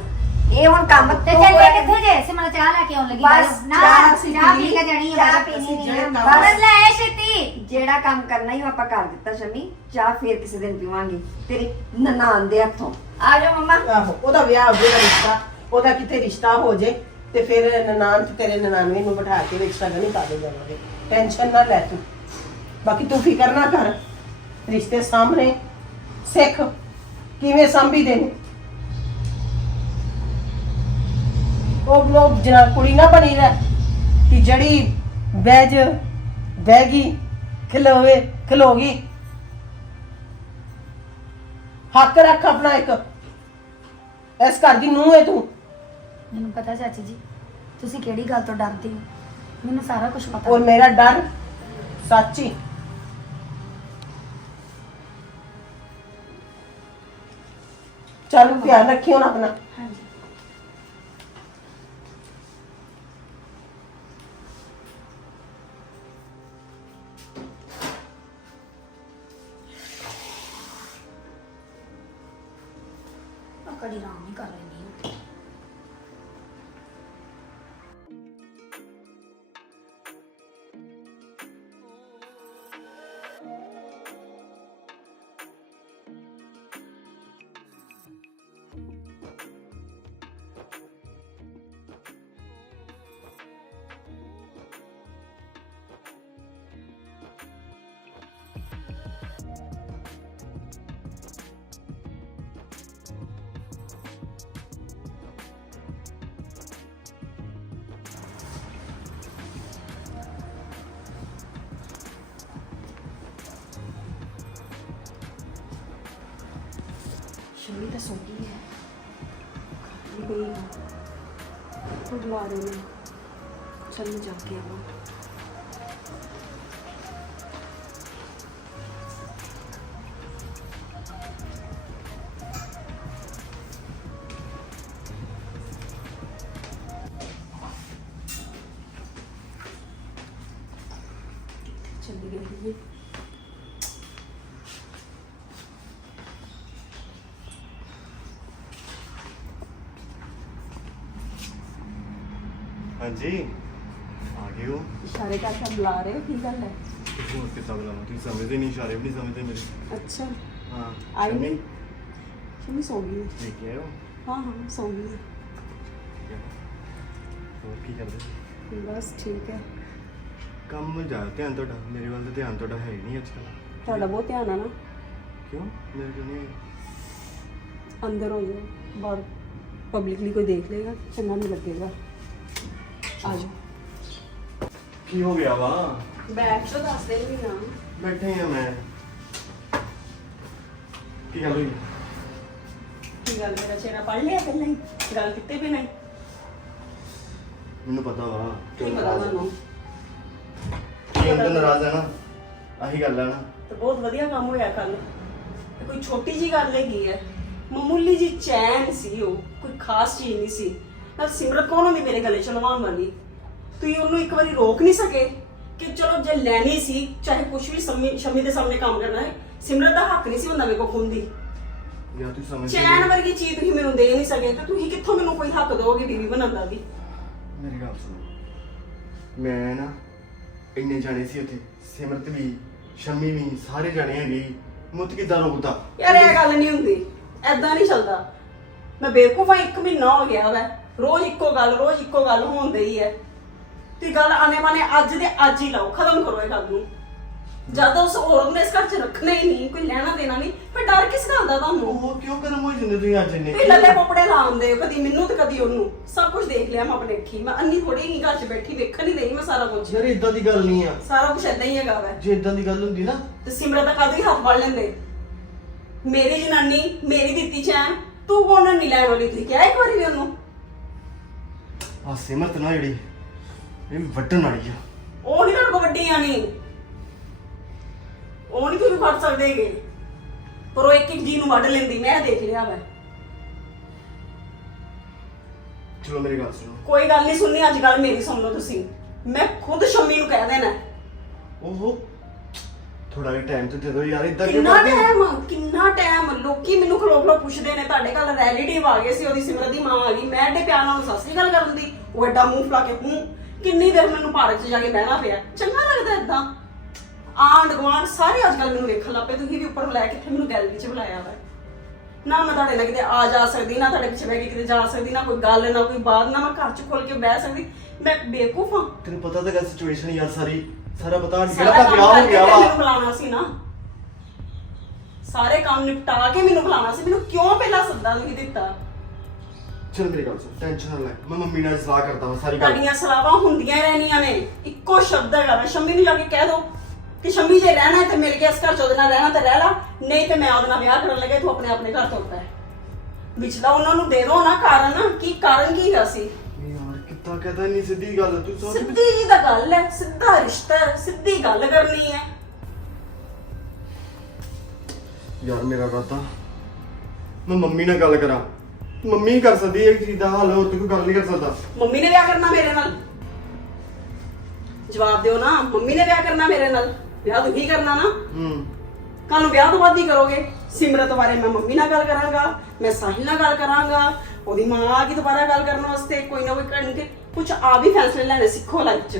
ਇਹ ਹੁਣ ਕੰਮ ਤੇ ਤੂੰ ਚੱਲੇ ਕਰ। ਕਿੱਥੇ ਜੇ ਸਿਮਰ ਚਾਹ ਲੈ ਕੇ ਆਉਣ ਲੱਗੀ ਬਸ ਨਾ ਚਾਹ ਚਾਹ ਪੀ ਕੇ ਜਾਣੀ ਹੈ ਚਾਹ ਬਸ। ਪੀਣੀ ਨਹੀਂ ਜਿਹੜੇ ਹੈ ਕੰਮ- ਬਸ ਲੈ ਆਏ ਛੇਤੀ। ਜਿਹੜਾ ਕੰਮ ਕਰਨਾ ਹੀ ਉਹ ਆਪਾਂ ਕਰ ਦਿੱਤਾ ਸ਼ਮੀ। ਚਾਹ ਫੇਰ ਕਿਸੇ ਦਿਨ ਪੀਵਾਂਗੇ। ਤੇਰੀ ਨਨਾਣ ਦੇ ਹੱਥੋਂ। ਆ ਜਾਓ ਮਮਾ। ਆਹੋ ਉਹਦਾ ਵਿਆਹ ਹੋ ਜਾਏਗਾ ਰਿਸ਼ਤਾ। ਉਹਦਾ ਕਿਤੇ ਰਿਸ਼ਤਾ ਹੋ ਜੇ ਤੇ ਫਿਰ ਨਨਾਣ ਤੇ ਤੇਰੇ ਨਨਾਨਵੇਂ ਨੂੰ ਬਿਠਾ ਕੇ ਵਿੱਚ ਸਗਨ ਹੀ ਪਾ ਦੇ ਜਾਵਾਂਗੇ। ਟੈਨਸ਼ਨ ਨਾ ਲੈ ਤੂੰ। ਬਾਕੀ ਤੂੰ ਫਿਕਰ ਨਾ ਕਰ। ਰਿਸ਼ਤੇ ਸਾਹਮਣੇ। ਸਿੱਖ। ਕਿਵੇਂ ਸੰਭੀਦੇ ਨੇ? ਉਹ ਲੋਕ ਜਨਾ ਕੁੜੀ ਨਾ ਬਣੀ ਰਹਿ ਕਿ ਜਿਹੜੀ ਬੈਜ ਬੈਗੀ ਖਲੋਵੇ, ਖਲੋਗੀ। ਹੱਕ ਰੱਖ ਆਪਣਾ ਇੱਕ। ਇਸ ਘਰ ਦੀ ਨੂੰਹ ਹੈ ਤੂੰ। ਮੈਨੂੰ ਪਤਾ ਚਾਚੀ ਜੀ ਤੁਸੀਂ ਕਿਹੜੀ ਗੱਲ ਤੋਂ ਡਰਦੇ ਹੋ? ਮੈਨੂੰ ਸਾਰਾ ਕੁਝ ਪਤਾ ਔਰ ਮੇਰਾ ਡਰ ਸੱਚੀ। ਚੱਲ ਧਿਆਨ ਰੱਖੀ ਹੁਣ ਆਪਣਾ। ਸ਼ਮੀ ਤਾਂ ਸੋ ਗਈ ਹੈ। ਖਾਲੀ ਗਈ ਹੈ ਉਹ ਬੁਲਾ ਰਹੇ ਨੇ ਚੱਲ ਮੈਂ ਜਾ ਕੇ ਆਵਾਂ। ਹਾਂਜੀ ਆ ਗਏ ਹੋ ਇਸ਼ਾਰੇ ਕਰਕੇ ਬੁਲਾ ਰਹੇ ਹੋ ਕੀ ਗੱਲ ਹੈ ਤੁਸੀਂ ਹੋਰ ਕਿੱਦਾਂ ਬੁਲਾਵਾਂ ਤੁਸੀਂ ਸਮਝਦੇ ਨਹੀਂ ਇਸ਼ਾਰੇ ਵੀ ਨਹੀਂ ਸਮਝਦੇ ਮੇਰੇ ਅੱਛਾ ਹਾਂ ਆਈ ਸ਼ਮੀ, ਨਹੀਂ ਸ਼ਮੀ ਸੋ ਗਈ ਹੈ। ਠੀਕ ਹੈ ਹੋ ਹਾਂ ਹਾਂ ਸੋ ਗਈ ਹੈ। ਹੋਰ ਕੀ ਕਰਦੇ ਬਸ ਠੀਕ ਹੈ ਕੰਮ ਜ਼ਿਆਦਾ ਧਿਆਨ ਤੁਹਾਡਾ ਮੇਰੇ ਵੱਲ ਤਾਂ ਧਿਆਨ ਤੁਹਾਡਾ ਹੈ ਹੀ ਨਹੀਂ ਅੱਜ ਕੱਲ੍ਹ ਤੁਹਾਡਾ ਬਹੁਤ ਧਿਆਨ ਆ ਨਾ ਕਿਉਂ ਮੇਰੇ ਕੋਲ ਨਹੀਂ ਹੈ। ਅੰਦਰ ਹੋ ਜਾਓ ਬਾਹਰ ਪਬਲਿਕਲੀ ਕੋਈ ਦੇਖ ਲੇਗਾ ਚੰਗਾ ਨਹੀਂ ਲੱਗੇਗਾ ਆ ਕੀ ਹੋ ਗਿਆ ਵਾ? ਬੈਠ ਤਾਂ ਦੱਸ ਦੇ ਵੀ ਨਾ ਬੈਠੇ ਆ ਮੈਂ। ਕੀ ਗੱਲ ਹੋਈ? ਕੀ ਗੱਲ ਮੇਰਾ ਚਿਹਰਾ ਪੜ ਲਿਆ ਪਹਿਲਾਂ ਹੀ? ਗੱਲ ਕਿਤੇ ਵੀ ਨਹੀਂ ਮੈਨੂੰ ਪਤਾ ਵਾ। ਕੀ ਪਤਾ ਤੁਹਾਨੂੰ? ਕੀ ਅੰਦਰ ਨਾਰਾਜ਼ ਹੈ ਨਾ ਆਹੀ ਗੱਲ ਹੈ ਨਾ। ਤੇ ਬਹੁਤ ਵਧੀਆ ਕੰਮ ਹੋਇਆ ਕੱਲ। ਕੋਈ ਛੋਟੀ ਜੀ ਗੱਲ ਹੈਗੀ ਹੈ। ਮਾਮੂਲੀ ਜੀ ਚੈਨ ਸੀ ਉਹ ਕੋਈ ਖਾਸ ਚੀਜ਼ ਨਹੀਂ ਸੀ। ਨਾਲ ਸਿਮਰਤ ਕੌਣ ਹੁੰਦੀ ਮੇਰੇ ਗਲੇ ਚ ਲਵਾਉਣ ਵਾਲੀ। ਤੁਸੀਂ ਉਹਨੂੰ ਇੱਕ ਵਾਰੀ ਰੋਕ ਨਹੀਂ ਸਕੇ ਕਿ ਚਲੋ ਜੇ ਲੈਣੀ ਸੀ ਚਾਹੇ ਕੁਝ ਵੀ ਸ਼ਮੀ ਸ਼ਮੀ ਦੇ ਸਾਹਮਣੇ ਕੰਮ ਕਰਨਾ ਹੈ ਸਿਮਰਤ ਦਾ ਹੱਕ ਨਹੀਂ ਸੀ ਹੁੰਦਾ ਮੇਰੇ ਕੋਲ ਖੁੰਦੀ ਤੂੰ ਸਮਝ ਚੈਨ ਵਰਗੀ ਚੀਜ਼ ਤੁਸੀਂ ਮੈਨੂੰ ਦੇ ਨਹੀਂ ਸਕੇ ਤੇ ਤੁਸੀਂ ਕਿੱਥੋਂ ਮੈਨੂੰ ਕੋਈ ਹੱਕ ਦੋਗੇ ਬੀਵੀ ਬਣਨ ਦਾ ਵੀ? ਮੇਰੀ ਗੱਲ ਸੁਣੋ। ਮੈਂ ਨਾ ਇੰਨੇ ਜਾਣੇ ਸੀ ਉੱਥੇ ਸਿਮਰਤ ਵੀ ਸ਼ਮੀ ਵੀ ਸਾਰੇ ਜਾਣੇ ਹੈਗੇ ਮੁੱਤ ਕਿੱਦਾਂ ਰੋਕਦਾ? ਯਾਰ ਇਹ ਗੱਲ ਨਹੀਂ ਹੁੰਦੀ। ਐਦਾਂ ਨਹੀਂ ਚੱਲਦਾ। ਮੈਂ ਬੇਵਕੂਫ ਇੱਕ ਮਹੀਨਾ ਹੋ ਗਿਆ ਵੈ। ਰੋਜ਼ ਇੱਕੋ ਗੱਲ ਰੋਜ਼ ਇੱਕੋ ਗੱਲ ਹੁੰਦੀ ਹੀ ਹੈ। ਤੇ ਗੱਲ ਆਨੇ ਮਾਨੇ ਅੱਜ ਦੇ ਅੱਜ ਹੀ ਲਾਓ ਖਤਮ ਕਰੋ ਇਹ ਗੱਲ ਨੂੰ। ਜਦ ਉਸ ਔਰਤ ਨੇ ਇਸ ਘਰ 'ਚ ਰੱਖਣਾ ਹੀ ਨਹੀਂ ਕੋਈ ਲੈਣਾ ਦੇਣਾ ਨਹੀਂ ਫਿਰ ਡਰ ਕਿਸ ਗੱਲ ਦਾ ਤੁਹਾਨੂੰ? ਉਹ ਕਿਉਂ ਕਰਮ ਹੋਈ ਤੁਸੀਂ ਅੱਜ ਇੰਨੇ? ਵੀ ਲੱਲੇ ਪੋਪੜੇ ਲਾਉਂਦੇ ਹੋ ਕਦੀ ਮੈਨੂੰ ਤੇ ਕਦੀ ਉਹਨੂੰ। ਸਭ ਕੁਝ ਦੇਖ ਲਿਆ ਮੈਂ ਆਪਣੇ ਅੱਖੀ। ਮੈਂ ਅੰਨੀ ਥੋੜੀ ਨਹੀਂ ਘਰ 'ਚ ਬੈਠੀ ਵੇਖਣ ਨਹੀਂ ਰਹੀ ਮੈਂ ਸਾਰਾ ਕੁਝ ਯਾਰ ਇਦਾਂ ਦੀ ਗੱਲ ਨਹੀਂ ਆ। ਸਾਰਾ ਕੁਝ ਏਦਾਂ ਹੀ ਹੈਗਾ ਵੈ। ਜੇ ਇਦਾਂ ਦੀ ਗੱਲ ਹੁੰਦੀ ਨਾ। ਤੇ ਸਿਮਰਤ ਦਾ ਕਦੋਂ ਹੀ ਹੱਥ ਫੜ ਲੈਂਦੇ? ਮੇਰੀ ਜਨਾਨੀ ਮੇਰੀ ਦਿੱਤੀ ਚੈਨ ਤੂੰ ਕੌਣ ਨਹੀਂ ਲੈਣ ਵਾਲੀ ਤੁਸੀਂ ਕਿਹਾ ਇੱਕ ਵਾਰੀ ਵੀ ਉਹਨੂੰ? ਆ ਸਿਮਰਤ ਨਾ ਜਿਹੜੀ ਇਹ ਵੀ ਵੱਢਣ ਵਾਲੀ ਆ। ਉਹ ਨਹੀਂ ਕੋਲ ਵੱਡੀ ਆਣੀ ਉਹ ਨਹੀਂ ਤੁਸੀਂ ਫੜ ਸਕਦੇਗੇ ਪਰ ਉਹ ਇੱਕ ਇੱਕ ਜੀ ਨੂੰ ਵੱਢ ਲੈਂਦੀ ਮੈਂ ਦੇਖ ਲਿਆ ਵਾ ਚਲੋ ਮੇਰੀ ਗੱਲ ਸੁਣੋ। ਕੋਈ ਗੱਲ ਨਹੀਂ ਸੁਣਨੀ ਅੱਜ ਕੱਲ ਮੇਰੀ ਸੁਣ ਲਓ ਤੁਸੀਂ। ਮੈਂ ਖੁਦ ਸ਼ੰਮੀ ਨੂੰ ਕਹਿ ਦੇਣਾ। ਓਹੋ ਥੋੜਾ ਜਿਹਾ ਟਾਈਮ ਤੇ ਦੇ ਦਿਓ ਯਾਰ ਇਦਾਂ ਕਿੰਨਾ? ਟਾਈਮ ਕਿੰਨਾ ਟਾਈਮ ਲੋਕੀ ਮੈਨੂੰ ਖਲੋ ਖਲੋ ਪੁੱਛਦੇ ਨੇ ਤੁਹਾਡੇ ਘਰ ਰਿਲੇਟਿਵ ਆ ਗਏ ਸੀ ਉਹਦੀ ਸਿਮਰਤ ਦੀ ਮਾਂ ਆ ਗਈ। ਮੈਂ ਏਡੇ ਪਿਆਰ ਨਾਲ ਸਤਿ ਸ੍ਰੀ ਅਕਾਲ ਕਰਨ ਦੀ ਉਹ ਐਡਾ ਮੂੰਹ ਫਲਾ ਕੇ ਹੂੰ ਕਿੰਨੀ ਦੇਰ ਮੈਨੂੰ ਪਾਰਕ 'ਚ ਜਾ ਕੇ ਬਹਿਣਾ ਪਿਆ? ਚੰਗਾ ਲੱਗਦਾ ਇਦਾਂ ਆਂਡ ਗਵਾਂਡ ਸਾਰੇ ਅੱਜ ਕੱਲ ਮੈਨੂੰ ਵੇਖਣ ਲੱਗ ਪਏ ਤੁਸੀਂ ਵੀ ਉੱਪਰ ਲੈ ਕੇ ਇੱਥੇ ਮੈਨੂੰ ਗੈਲਰੀ 'ਚ ਬੁਲਾਇਆ ਵਾ। ਨਾ ਮੈਂ ਤੁਹਾਡੇ ਨਾਲ ਕਿਤੇ ਆ ਜਾ ਸਕਦੀ ਨਾ ਤੁਹਾਡੇ ਪਿੱਛੇ ਬਹਿ ਕੇ ਕਿਤੇ ਜਾ ਸਕਦੀ ਨਾ ਕੋਈ ਗੱਲ ਨਾ ਕੋਈ ਬਾਤ ਨਾ ਮੈਂ ਘਰ 'ਚ ਖੁੱਲ ਕੇ ਬਹਿ ਸਕਦੀ। ਮੈਂ ਬੇਵਕੂਫ ਹਾਂ। ਤੈਨੂੰ ਪਤਾ ਤਾਂ ਗੱਲ ਸਿਚੁਏਸ਼ਨ ਯਾਰ ਸਾਰੀ। ਸਾਰਾ ਪਤਾ ਨਹੀਂ ਕਿਹੜਾ ਤਾਂ ਵਿਆਹ ਹੋ ਗਿਆ ਮੈਨੂੰ ਵਾ। ਬੁਲਾਉਣਾ ਸੀ ਨਾ। ਸਾਰੇ ਕੰਮ ਨਿਪਟਾ ਕੇ ਮੈਨੂੰ ਬੁਲਾਉਣਾ ਸੀ। ਮੈਨੂੰ ਕਿਉਂ ਪਹਿਲਾਂ ਸੱਦਾ ਨਹੀਂ ਦਿੱਤਾ? ਚਲ ਮੇਰੀ ਗੱਲ ਸੁਣ ਟੈਨਸ਼ਨ ਨਾ ਲੈ। ਮੈਂ ਮੰਮੀ ਨਾਲ ਸਲਾਹ ਕਰਦਾ ਹਾਂ ਸਾਰੀ ਗੱਲ। ਤੁਹਾਡੀਆਂ ਸਲਾਹਾਂ ਹੁੰਦੀਆਂ ਹੀ ਰਹਿਣੀਆਂ ਨੇ। ਇੱਕੋ ਸ਼ਬਦ ਹੈਗਾ ਮੈਂ ਸ਼ੰਮੀ ਨੂੰ ਜਾ ਕੇ ਕਹਿ ਦੋ ਕਿ ਸ਼ੰਮੀ ਜੇ ਰਹਿਣਾ ਹੈ ਤੇ ਮਿਲ ਕੇ ਇਸ ਘਰ ਚ ਉਹਦੇ ਨਾਲ ਰਹਿਣਾ ਤੇ ਰਹਿ ਲਾ ਨਹੀਂ ਤੇ ਮੈਂ ਉਹਦੇ ਨਾਲ ਵਿਆਹ ਕਰਨ ਲੱਗੇ ਤੂੰ ਆਪਣੇ ਆਪਣੇ ਘਰ ਤੋਂ ਪੈ ਵਿਚਲਾ ਉਹਨਾਂ ਨੂੰ ਦੇ ਦੋ ਨਾ ਕਾਰਨ ਕੀ ਕਾਰਨ ਕੀ ਹੈ ਸੀ? ਯਾਰ ਕਿੱਦਾਂ ਕਹਦਾ ਨਹੀਂ ਸਿੱਧੀ ਗੱਲ ਤੂੰ ਸੋਚ ਸਿੱਧੀ ਜੀ ਦਾ ਗੱਲ ਹੈ ਸਿੱਧਾ ਰਿਸ਼ਤਾ ਹੈ ਸਿੱਧੀ ਗੱਲ ਕਰਨੀ ਹੈ। ਯਾਰ ਮੇਰਾ ਰਾਤਾ ਮੈਂ ਮੰਮੀ ਨਾਲ ਗੱਲ ਕਰਾਂ। ਮੰਮੀ ਹੀ ਕਰ ਸਕਦੀ ਹੈ ਇਹ ਚੀਜ਼ ਦਾ ਹੱਲ ਹੋਰ ਤੇ ਕੋਈ ਗੱਲ ਨਹੀਂ ਕਰ ਸਕਦਾ। ਮੰਮੀ ਨੇ ਵਿਆਹ ਕਰਨਾ ਮੇਰੇ ਨਾਲ। ਜਵਾਬ ਦਿਓ ਨਾ ਮੰਮੀ ਨੇ ਵਿਆਹ ਕਰਨਾ ਮੇਰੇ ਨਾਲ। ਵਿਆਹ ਤੁਸੀਂ ਕਰਨਾ ਨਾ। ਹੂੰ। ਕੱਲ ਨੂੰ ਵਿਆਹ ਤੋਂ ਬਾਅਦ ਹੀ ਕਰੋਗੇ। ਸਿਮਰਤ ਬਾਰੇ ਮੈਂ ਮੰਮੀ ਨਾਲ ਗੱਲ ਕਰਾਂਗਾ ਮੈਂ ਸਾਹਿਲ ਨਾਲ ਗੱਲ ਕਰਾਂਗਾ ਉਹਦੀ ਮਾਂ ਆ ਗਈ ਦੁਬਾਰਾ ਗੱਲ ਕਰਨ ਵਾਸਤੇ ਕੋਈ ਨਾ ਕੋਈ ਕਰਨਗੇ ਕੁਝ ਆ ਵੀ ਫੈਸਲੇ ਲੈਣੇ ਸਿੱਖੋ ਲਾਈਫ 'ਚ।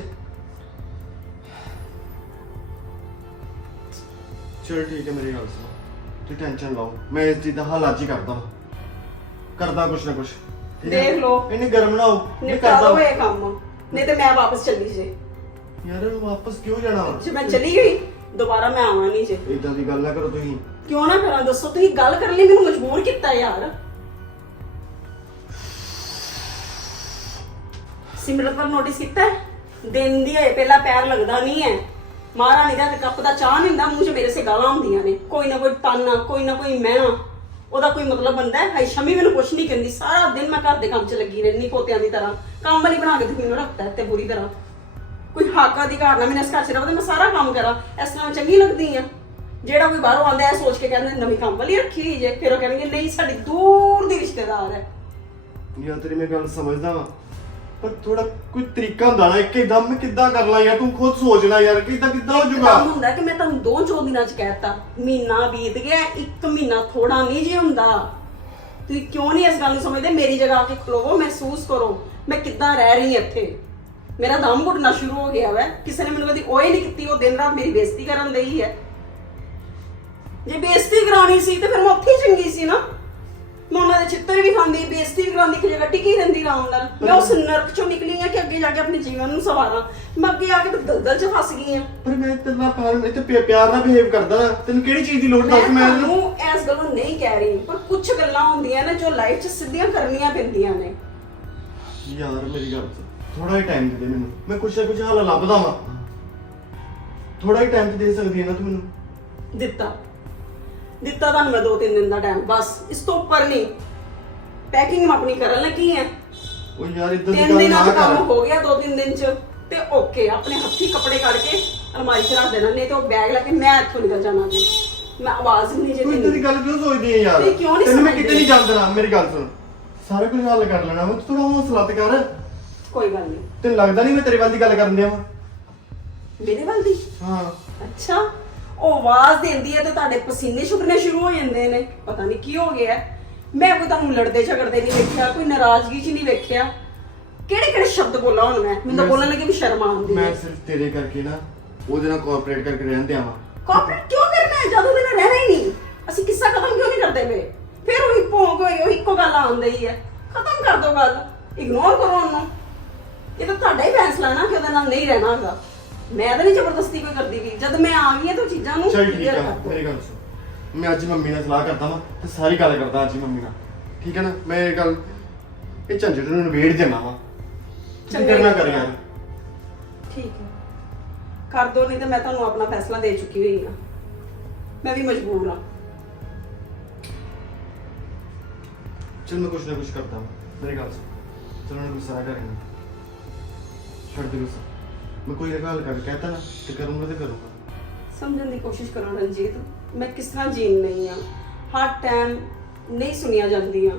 ਚਲ ਠੀਕ ਹੈ ਮੇਰੀ ਗੱਲ ਸੁਣ। ਤੂੰ ਟੈਨਸ਼ਨ ਲਾਓ। ਮੈਂ ਇਸ ਚੀਜ਼ ਦਾ ਹੱਲ ਅੱਜ ਹੀ ਕਰਦਾ। ਕਰਦਾ ਕੁਛ ਨਾ ਕੁਛ। ਠੀਕ ਹੈ? ਦੇਖ ਲਓ। ਇਹਨੇ ਗਰਮ ਨਾ ਹੋ ਨਿਪਟਾ ਕਰਦਾ ਇਹ ਕੰਮ। ਨਹੀਂ ਤੇ ਮੈਂ ਵਾਪਸ ਚੱਲੀ ਜੇ। ਯਾਰ ਵਾਪਸ ਕਿਉਂ ਜਾਣਾ ਜੇ ਮੈਂ ਚਲੀ ਗਈ ਦੁਬਾਰਾ ਮੈਂ ਆਵਾਂ ਨਹੀਂ ਜੇ। ਇਦਾਂ ਦੀ ਗੱਲ ਨਾ ਕਰੋ ਤੁਸੀਂ। ਕਿਉਂ ਨਾ ਕਰਾਂ? ਦੱਸੋ ਤੁਸੀਂ ਗੱਲ ਕਰਨ ਲਈ ਮੈਨੂੰ ਮਜਬੂਰ ਕੀਤਾ ਯਾਰ। ਸਿਮਰਤ ਪਰ ਨੋਟਿਸ ਕੀਤਾ ਹੈ? ਦਿਨ ਦੀ ਹੈ ਪਹਿਲਾ ਪੈਰ ਲੱਗਦਾ ਨਹੀਂ ਹੈ। ਮਹਾਰਾਣੀ ਦਾ ਕੱਪ ਦਾ ਚਾਹ ਨਹੀਂ ਹੁੰਦਾ ਮੂੰਹ 'ਚ ਮੇਰੇ ਸੇ ਗਾਲਾਂ ਹੁੰਦੀਆਂ ਨੇ। ਕੋਈ ਨਾ ਕੋਈ ਤਾਨਾ ਕੋਈ ਨਾ ਕੋਈ ਮੈਂ। ਉਹਦਾ ਕੋਈ ਮਤਲਬ ਬੰਦਾ ਹੈ? ਹਾਈ ਸ਼ਮੀ ਮੈਨੂੰ ਕੁਛ ਨਹੀਂ ਕਹਿੰਦੀ। ਸਾਰਾ ਦਿਨ ਮੈਂ ਘਰ ਦੇ ਕੰਮ 'ਚ ਲੱਗੀ ਰਹਿੰਦੀ, ਪੋਤਿਆਂ ਦੀ ਤਰ੍ਹਾਂ। ਕੰਮ ਵਾਲੀ ਬਣਾ ਕੇ ਤੁਸੀਂ ਮੈਨੂੰ ਰੱਖਤਾ ਤੇ ਬੁਰੀ ਤਰ੍ਹਾਂ। ਕੋਈ ਹੱਕ ਅਧਿਕਾਰ ਨਾ, ਮੈਨੂੰ ਇਸ ਘਰ 'ਚ ਰਵੇ ਤੇ ਮੈਂ ਸਾਰਾ ਕੰਮ ਕਰਾਂ। ਇਸ ਤਰ੍ਹਾਂ ਚੰਗੀ ਲੱਗਦੀ ਆ। ਜਿਹੜਾ ਕੋਈ ਬਾਹਰੋਂ ਆਉਂਦਾ ਹੈ ਸੋਚ ਕੇ ਕਹਿੰਦੇ, ਨਵੀਂ ਕੰਮ ਵਾਲੀ ਰੱਖੀ ਹੋਈ ਜੇ। ਫਿਰ ਉਹ ਕਹਿਣਗੇ, ਨਹੀਂ, ਸਾਡੀ ਦੂਰ ਦੀ ਰਿਸ਼ਤੇਦਾਰ ਹੈ। ਯਾਰ, ਤੇਰੀ ਮੈਂ ਗੱਲ ਸਮਝਦਾ ਵਾਂ। ਪਰ ਥੋੜਾ ਕੋਈ ਤਰੀਕਾ ਹੁੰਦਾ ਨਾ ਇੱਕਦਮ ਮੈਂ ਕਿੱਦਾਂ ਕਰ ਲਾਂ ਯਾਰ, ਤੂੰ ਖੁਦ ਸੋਚ ਲੈ ਯਾਰ ਕਿੱਦਾਂ ਕਿੱਦਾਂ ਹੋ ਇੱਕ ਕੰਮ ਹੁੰਦਾ ਕਿ ਮੈਂ ਤੁਹਾਨੂੰ ਦੋ ਚੋ ਦਿਨਾਂ ਚ ਕਹਿਤਾ, ਮਹੀਨਾ ਬੀਤ ਗਿਆ, ਇੱਕ ਮਹੀਨਾ ਥੋੜਾ ਨਹੀਂ ਜੇ ਹੁੰਦਾ। ਤੁਸੀਂ ਕਿਉਂ ਨਹੀਂ ਇਸ ਗੱਲ ਨੂੰ ਸਮਝਦੇ? ਮੇਰੀ ਜਗ੍ਹਾ ਆ ਕੇ ਖਲੋਵੋ, ਮਹਿਸੂਸ ਕਰੋ, ਮੈਂ ਕਿੱਦਾਂ ਰਹਿ ਰਹੀ ਹਾਂ ਇੱਥੇ। ਮੇਰਾ ਦਮ ਘੁੱਟਣਾ ਸ਼ੁਰੂ ਹੋ ਗਿਆ ਵੈ। ਕਿਸੇ ਨੇ ਮੈਨੂੰ ਕਦੀ ਓਏ ਨਹੀਂ ਕੀਤੀ, ਉਹ ਦਿਨ ਰਾਤ ਮੇਰੀ ਬੇਇੱਜ਼ਤੀ ਕਰਨ ਲਈ ਹੈ। ਜੇ ਬੇਇੱਜ਼ਤੀ ਕਰਾਉਣੀ ਸੀ ਤੇ ਫਿਰ ਮੈਂ ਉੱਥੇ ਹੀ ਚੰਗੀ ਸੀ ਨਾ। ਮੈਂ ਉਹਨਾਂ ਦੇ ਚਿੱਤਰ ਵੀ ਖਾਂਦੀ ਬੇਇੱਜ਼ਤੀ ਵੀ ਕਰਾਉਂਦੀ ਕਿ ਜਗ੍ਹਾ ਟਿਕੀ ਰਹਿੰਦੀ ਆਰਾਮ ਨਾਲ। ਮੈਂ ਉਸ ਨਰਕ ਚੋਂ ਨਿਕਲੀ ਆ ਕਿ ਅੱਗੇ ਜਾ ਕੇ ਆਪਣੇ ਜੀਵਨ ਨੂੰ ਸਵਾਰਾਂ। ਮੈਂ ਅੱਗੇ ਆ ਕੇ ਤਾਂ ਦਲਦਲ 'ਚ ਫਸ ਗਈ ਆ ਪਰ ਮੈਂ ਤੇਰੇ ਨਾਲ ਮੈਂ ਤੇ ਪਿ- ਪਿਆਰ ਨਾਲ ਬਿਹੇਵ ਕਰਦਾ ਨਾ ਤੈਨੂੰ ਕਿਹੜੀ ਚੀਜ਼ ਦੀ ਲੋੜ ਮੈਂ ਦੱਸ ਮੈਂ ਤੁਹਾਨੂੰ ਇਸ ਗੱਲੋਂ ਨਹੀਂ ਕਹਿ ਰਹੀ ਪਰ ਕੁਝ ਗੱਲਾਂ ਹੁੰਦੀਆਂ ਨੇ ਜੋ ਲਾਈਫ 'ਚ ਸਿੱਧੀਆਂ ਕਰਨੀਆਂ ਪੈਂਦੀਆਂ ਨੇ। ਯਾਰ ਮੇਰੀ ਗੱਲ ਥੋੜਾ ਜਿਹਾ ਟਾਈਮ ਦੇ ਦੇ ਮੈਨੂੰ। ਮੈਂ ਕੁਛ ਨਾ ਕੁਛ ਹੱਲ ਲੱਭਦਾ ਵਾਂ। ਥੋੜਾ ਜਿਹਾ ਟਾਈਮ ਦੇ ਸਕਦੀ ਹੈ ਨਾ ਤੂੰ ਮੈਨੂੰ? ਦਿੱਤਾ। ਦਿੱਤਾ ਤੁਹਾਨੂੰ ਮੈਂ ਦੋ ਤਿੰਨ ਦਿਨ ਦਾ ਟਾਈਮ ਬਸ ਇਸ ਤੋਂ ਉੱਪਰ ਨਹੀਂ ਪੈਕਿੰਗ ਮੈਂ ਆਪਣੀ ਕਰਨ ਲੱਗੀ ਆ। ਉਹ ਯਾਰ ਇਦਾਂ ਦੀ ਤਿੰਨ ਗੱਲ ਦਿਨਾਂ ਨਾ ਚ ਕੰਮ ਕਰ ਹੋ ਗਿਆ ਦੋ ਤਿੰਨ ਦਿਨ ਚ ਤੇ ਓਕੇ ਆਪਣੇ ਹੱਥੀ ਕੱਪੜੇ ਕੱਢ ਕੇ ਅਲਮਾਰੀ 'ਚ ਰੱਖ ਦੇਣਾ ਨਹੀਂ ਤੇ ਉਹ ਬੈਗ ਲੈ ਕੇ ਮੈਂ ਇੱਥੋਂ ਨਿਕਲ ਜਾਣਾ ਜੀ। ਮੈਂ ਆਵਾਜ਼ ਹੀ ਨਹੀਂ ਜੇ ਤੂੰ ਇਦਾਂ ਦੀ ਦੇਣੀ ਗੱਲ ਕਿਉਂ ਸੋਚਦੀ ਹੈ ਯਾਰ? ਨਹੀਂ, ਕਿਉਂ ਨਹੀਂ ਤੈਨੂੰ ਮੈਂ ਸਮਝਦੀ? ਕਿਤੇ ਨਹੀਂ ਜਾਂਦਾ ਮੇਰੀ ਗੱਲ ਸੁਣ। ਸਾਰਾ ਕੁਝ ਹੱਲ ਕਰ ਲੈਣਾ ਮੈਂ ਥੋੜਾ ਹੌਸਲਾ ਤੇ ਕਰ। ਕੋਈ ਗੱਲ ਨਹੀਂ। ਤੈਨੂੰ ਲੱਗਦਾ ਨਹੀਂ ਮੈਂ ਤੇਰੇ ਵੱਲ ਦੀ ਗੱਲ ਕਰਨ ਦਿਆ ਵਾਂ? ਮੇਰੇ ਵੱਲ ਦੀ? ਹਾਂ। ਅੱਛਾ। ਉਹ ਆਵਾਜ਼ ਦਿੰਦੀ ਹੈ ਤੇ ਤੁਹਾਡੇ ਪਸੀਨੇ ਛੁੱਟਣੇ ਸ਼ੁਰੂ ਹੋ ਜਾਂਦੇ ਨੇ। ਪਤਾ ਨਹੀਂ ਕੀ ਹੋ ਗਿਆ। ਮੈਂ ਕੋਈ ਤੁਹਾਨੂੰ ਲੜਦੇ ਝਗੜਦੇ ਨਹੀਂ ਵੇਖਿਆ ਕੋਈ ਨਾਰਾਜ਼ਗੀ 'ਚ ਨਹੀਂ ਵੇਖਿਆ। ਕਿਹੜੇ ਕਿਹੜੇ ਸ਼ਬਦ ਬੋਲਾਂ ਹੁਣ ਮੈਂ? ਮੈਨੂੰ ਤਾਂ ਮੈਂ- ਬੋਲਣ ਲੱਗੇ ਵੀ ਸ਼ਰਮ ਆਉਂਦੀ ਮੈਂ ਹੈ ਸਿਰਫ ਤੇਰੇ ਕਰਕੇ ਨਾ ਉਹਦੇ ਨਾਲ ਕੋਆਪਰੇਟ ਕਰਕੇ ਰਹਿੰਦੇ ਆਵਾਂ ਕਾਪਰੇਟ ਕਿਉਂ ਕਰਨਾ ਹੈ? ਜਦੋਂ ਬਿਨਾਂ ਰਹਿਣਾ ਹੀ ਨਹੀਂ। ਅਸੀਂ ਕਿੱਸਾ ਖਤਮ ਕਿਉਂ ਨਹੀਂ ਕਰਦੇ ਵੇ ਫਿਰ ਉਹੀ ਭੋਂਗ ਹੋਈ ਉਹ ਇੱਕੋ ਗੱਲ ਆਉਂਦੀ ਹੀ ਹੈ। ਖਤਮ ਕਰ ਦੋ ਗੱਲ। ਇਗਨੋਰ ਕਰੋ ਉਹਨੂੰ। ਇਹ ਤਾਂ ਤੁਹਾਡਾ ਹੀ ਫੈਸਲਾ ਨਾ ਕਿ ਉਹਦੇ ਨਾਲ ਨਹੀਂ ਰਹਿਣਾ ਹੈਗਾ ਮੈਂ ਤਾਂ ਨਹੀਂ ਜ਼ਬਰਦਸਤੀ ਕੋਈ ਕਰਦੀ ਵੀ। ਜਦ ਮੈਂ ਆ ਗਈ ਹਾਂ ਤਾਂ ਚੀਜ਼ਾਂ ਨੂੰ ਚਲ ਠੀਕ clear ਆ ਕਰ। ਮੇਰੀ ਗੱਲ ਸੁਣ। ਮੈਂ ਅੱਜ ਮੰਮੀ ਨਾਲ ਸਲਾਹ ਕਰਦਾ ਵਾਂ ਤੇ ਸਾਰੀ ਗੱਲ ਕਰਦਾ ਅੱਜ ਹੀ ਮੰਮੀ ਨਾਲ। ਠੀਕ ਹੈ ਨਾ? ਮੈਂ ਇਹ ਗੱਲ ਇਹ ਝੰਜਟ ਨੂੰ ਨਿਬੇੜ ਦੇਣਾ ਵਾ। ਚੰਗਾ ਚੰਗਾ ਹੀ ਕਰ ਯਾਰ ਠੀਕ ਹੈ। ਕਰ ਦੋ ਨਹੀਂ ਤਾਂ ਮੈਂ ਤੁਹਾਨੂੰ ਆਪਣਾ ਫੈਸਲਾ ਦੇ ਚੁੱਕੀ ਹੋਈ ਹਾਂ। ਮੈਂ ਵੀ ਮਜਬੂਰ ਹਾਂ। ਚਲ ਮੈਂ ਕੁਛ ਨਾ ਕੁਛ ਕਰਦਾ ਵਾਂ। ਮੇਰੀ ਗੱਲ ਸੁਣ। ਚਲ ਮੈਂ ਗੁੱਸਾ ਨਾ ਕਰਾਂਗਾ ਛੱਡ ਦੇ ਗੁੱਸਾ। ਮੈਂ ਕੋਈ ਰਗਾਲ ਕਰ ਕਹਤਾ ਨਾ ਤੇ ਕਰੂੰਗਾ ਤੇ ਕਰੂੰਗਾ। ਸਮਝਣ ਦੀ ਕੋਸ਼ਿਸ਼ ਕਰੋ ਰਣਜੀਤ ਮੈਂ ਕਿਸ ਤਰ੍ਹਾਂ ਜੀਣ ਨਹੀਂ ਆ। ਹਰ ਟਾਈਮ ਨਹੀਂ ਸੁਣੀਆਂ ਜਾਂਦੀਆਂ।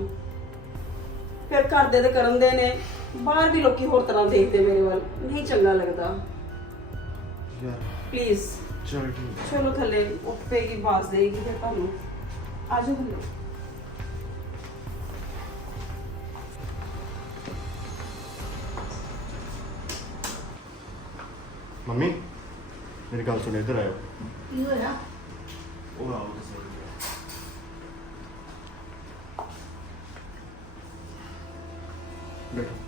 ਫਿਰ ਘਰ ਦੇ ਤੇ ਕਰਨ ਦੇ ਨੇ ਬਾਹਰ ਵੀ ਲੋਕੀ ਹੋਰ ਤਰ੍ਹਾਂ ਦੇਖਦੇ ਮੇਰੇ ਵੱਲ। ਨਹੀਂ ਚੰਗਾ ਲੱਗਦਾ। ਪਲੀਜ਼ ਚਲੋ ਥੱਲੇ ਉੱਠ ਪਏਗੀ ਬਾਸ ਦੇਗੀ ਫਿਰ ਤੁਹਾਨੂੰ। ਆਜੋ ਥੱਲੇ। ਮੰਮੀ ਮੇਰੀ ਗੱਲ ਸੁਣ ਇੱਧਰ ਆਇਓ। ਕੀ ਹੋਇਆ? ਉਹ ਆਓ ਤੁਸੀਂ ਬੈਠੋ।